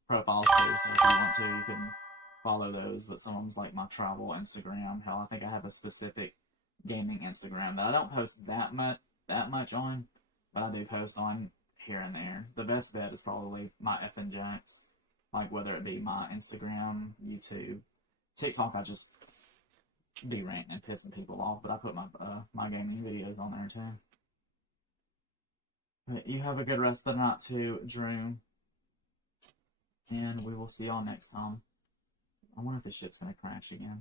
profiles too, so if you want to, you can follow those, but some of them's like my travel Instagram. Hell, I think I have a specific gaming Instagram that I don't post that much on, but I do post on here and there. The best bet is probably my Effin' Jacks, like whether it be my Instagram, YouTube, TikTok. I just be ranting and pissing people off, but I put my gaming videos on there too. But you have a good rest of the night too, Drew. And we will see y'all next time. I wonder if this shit's gonna crash again.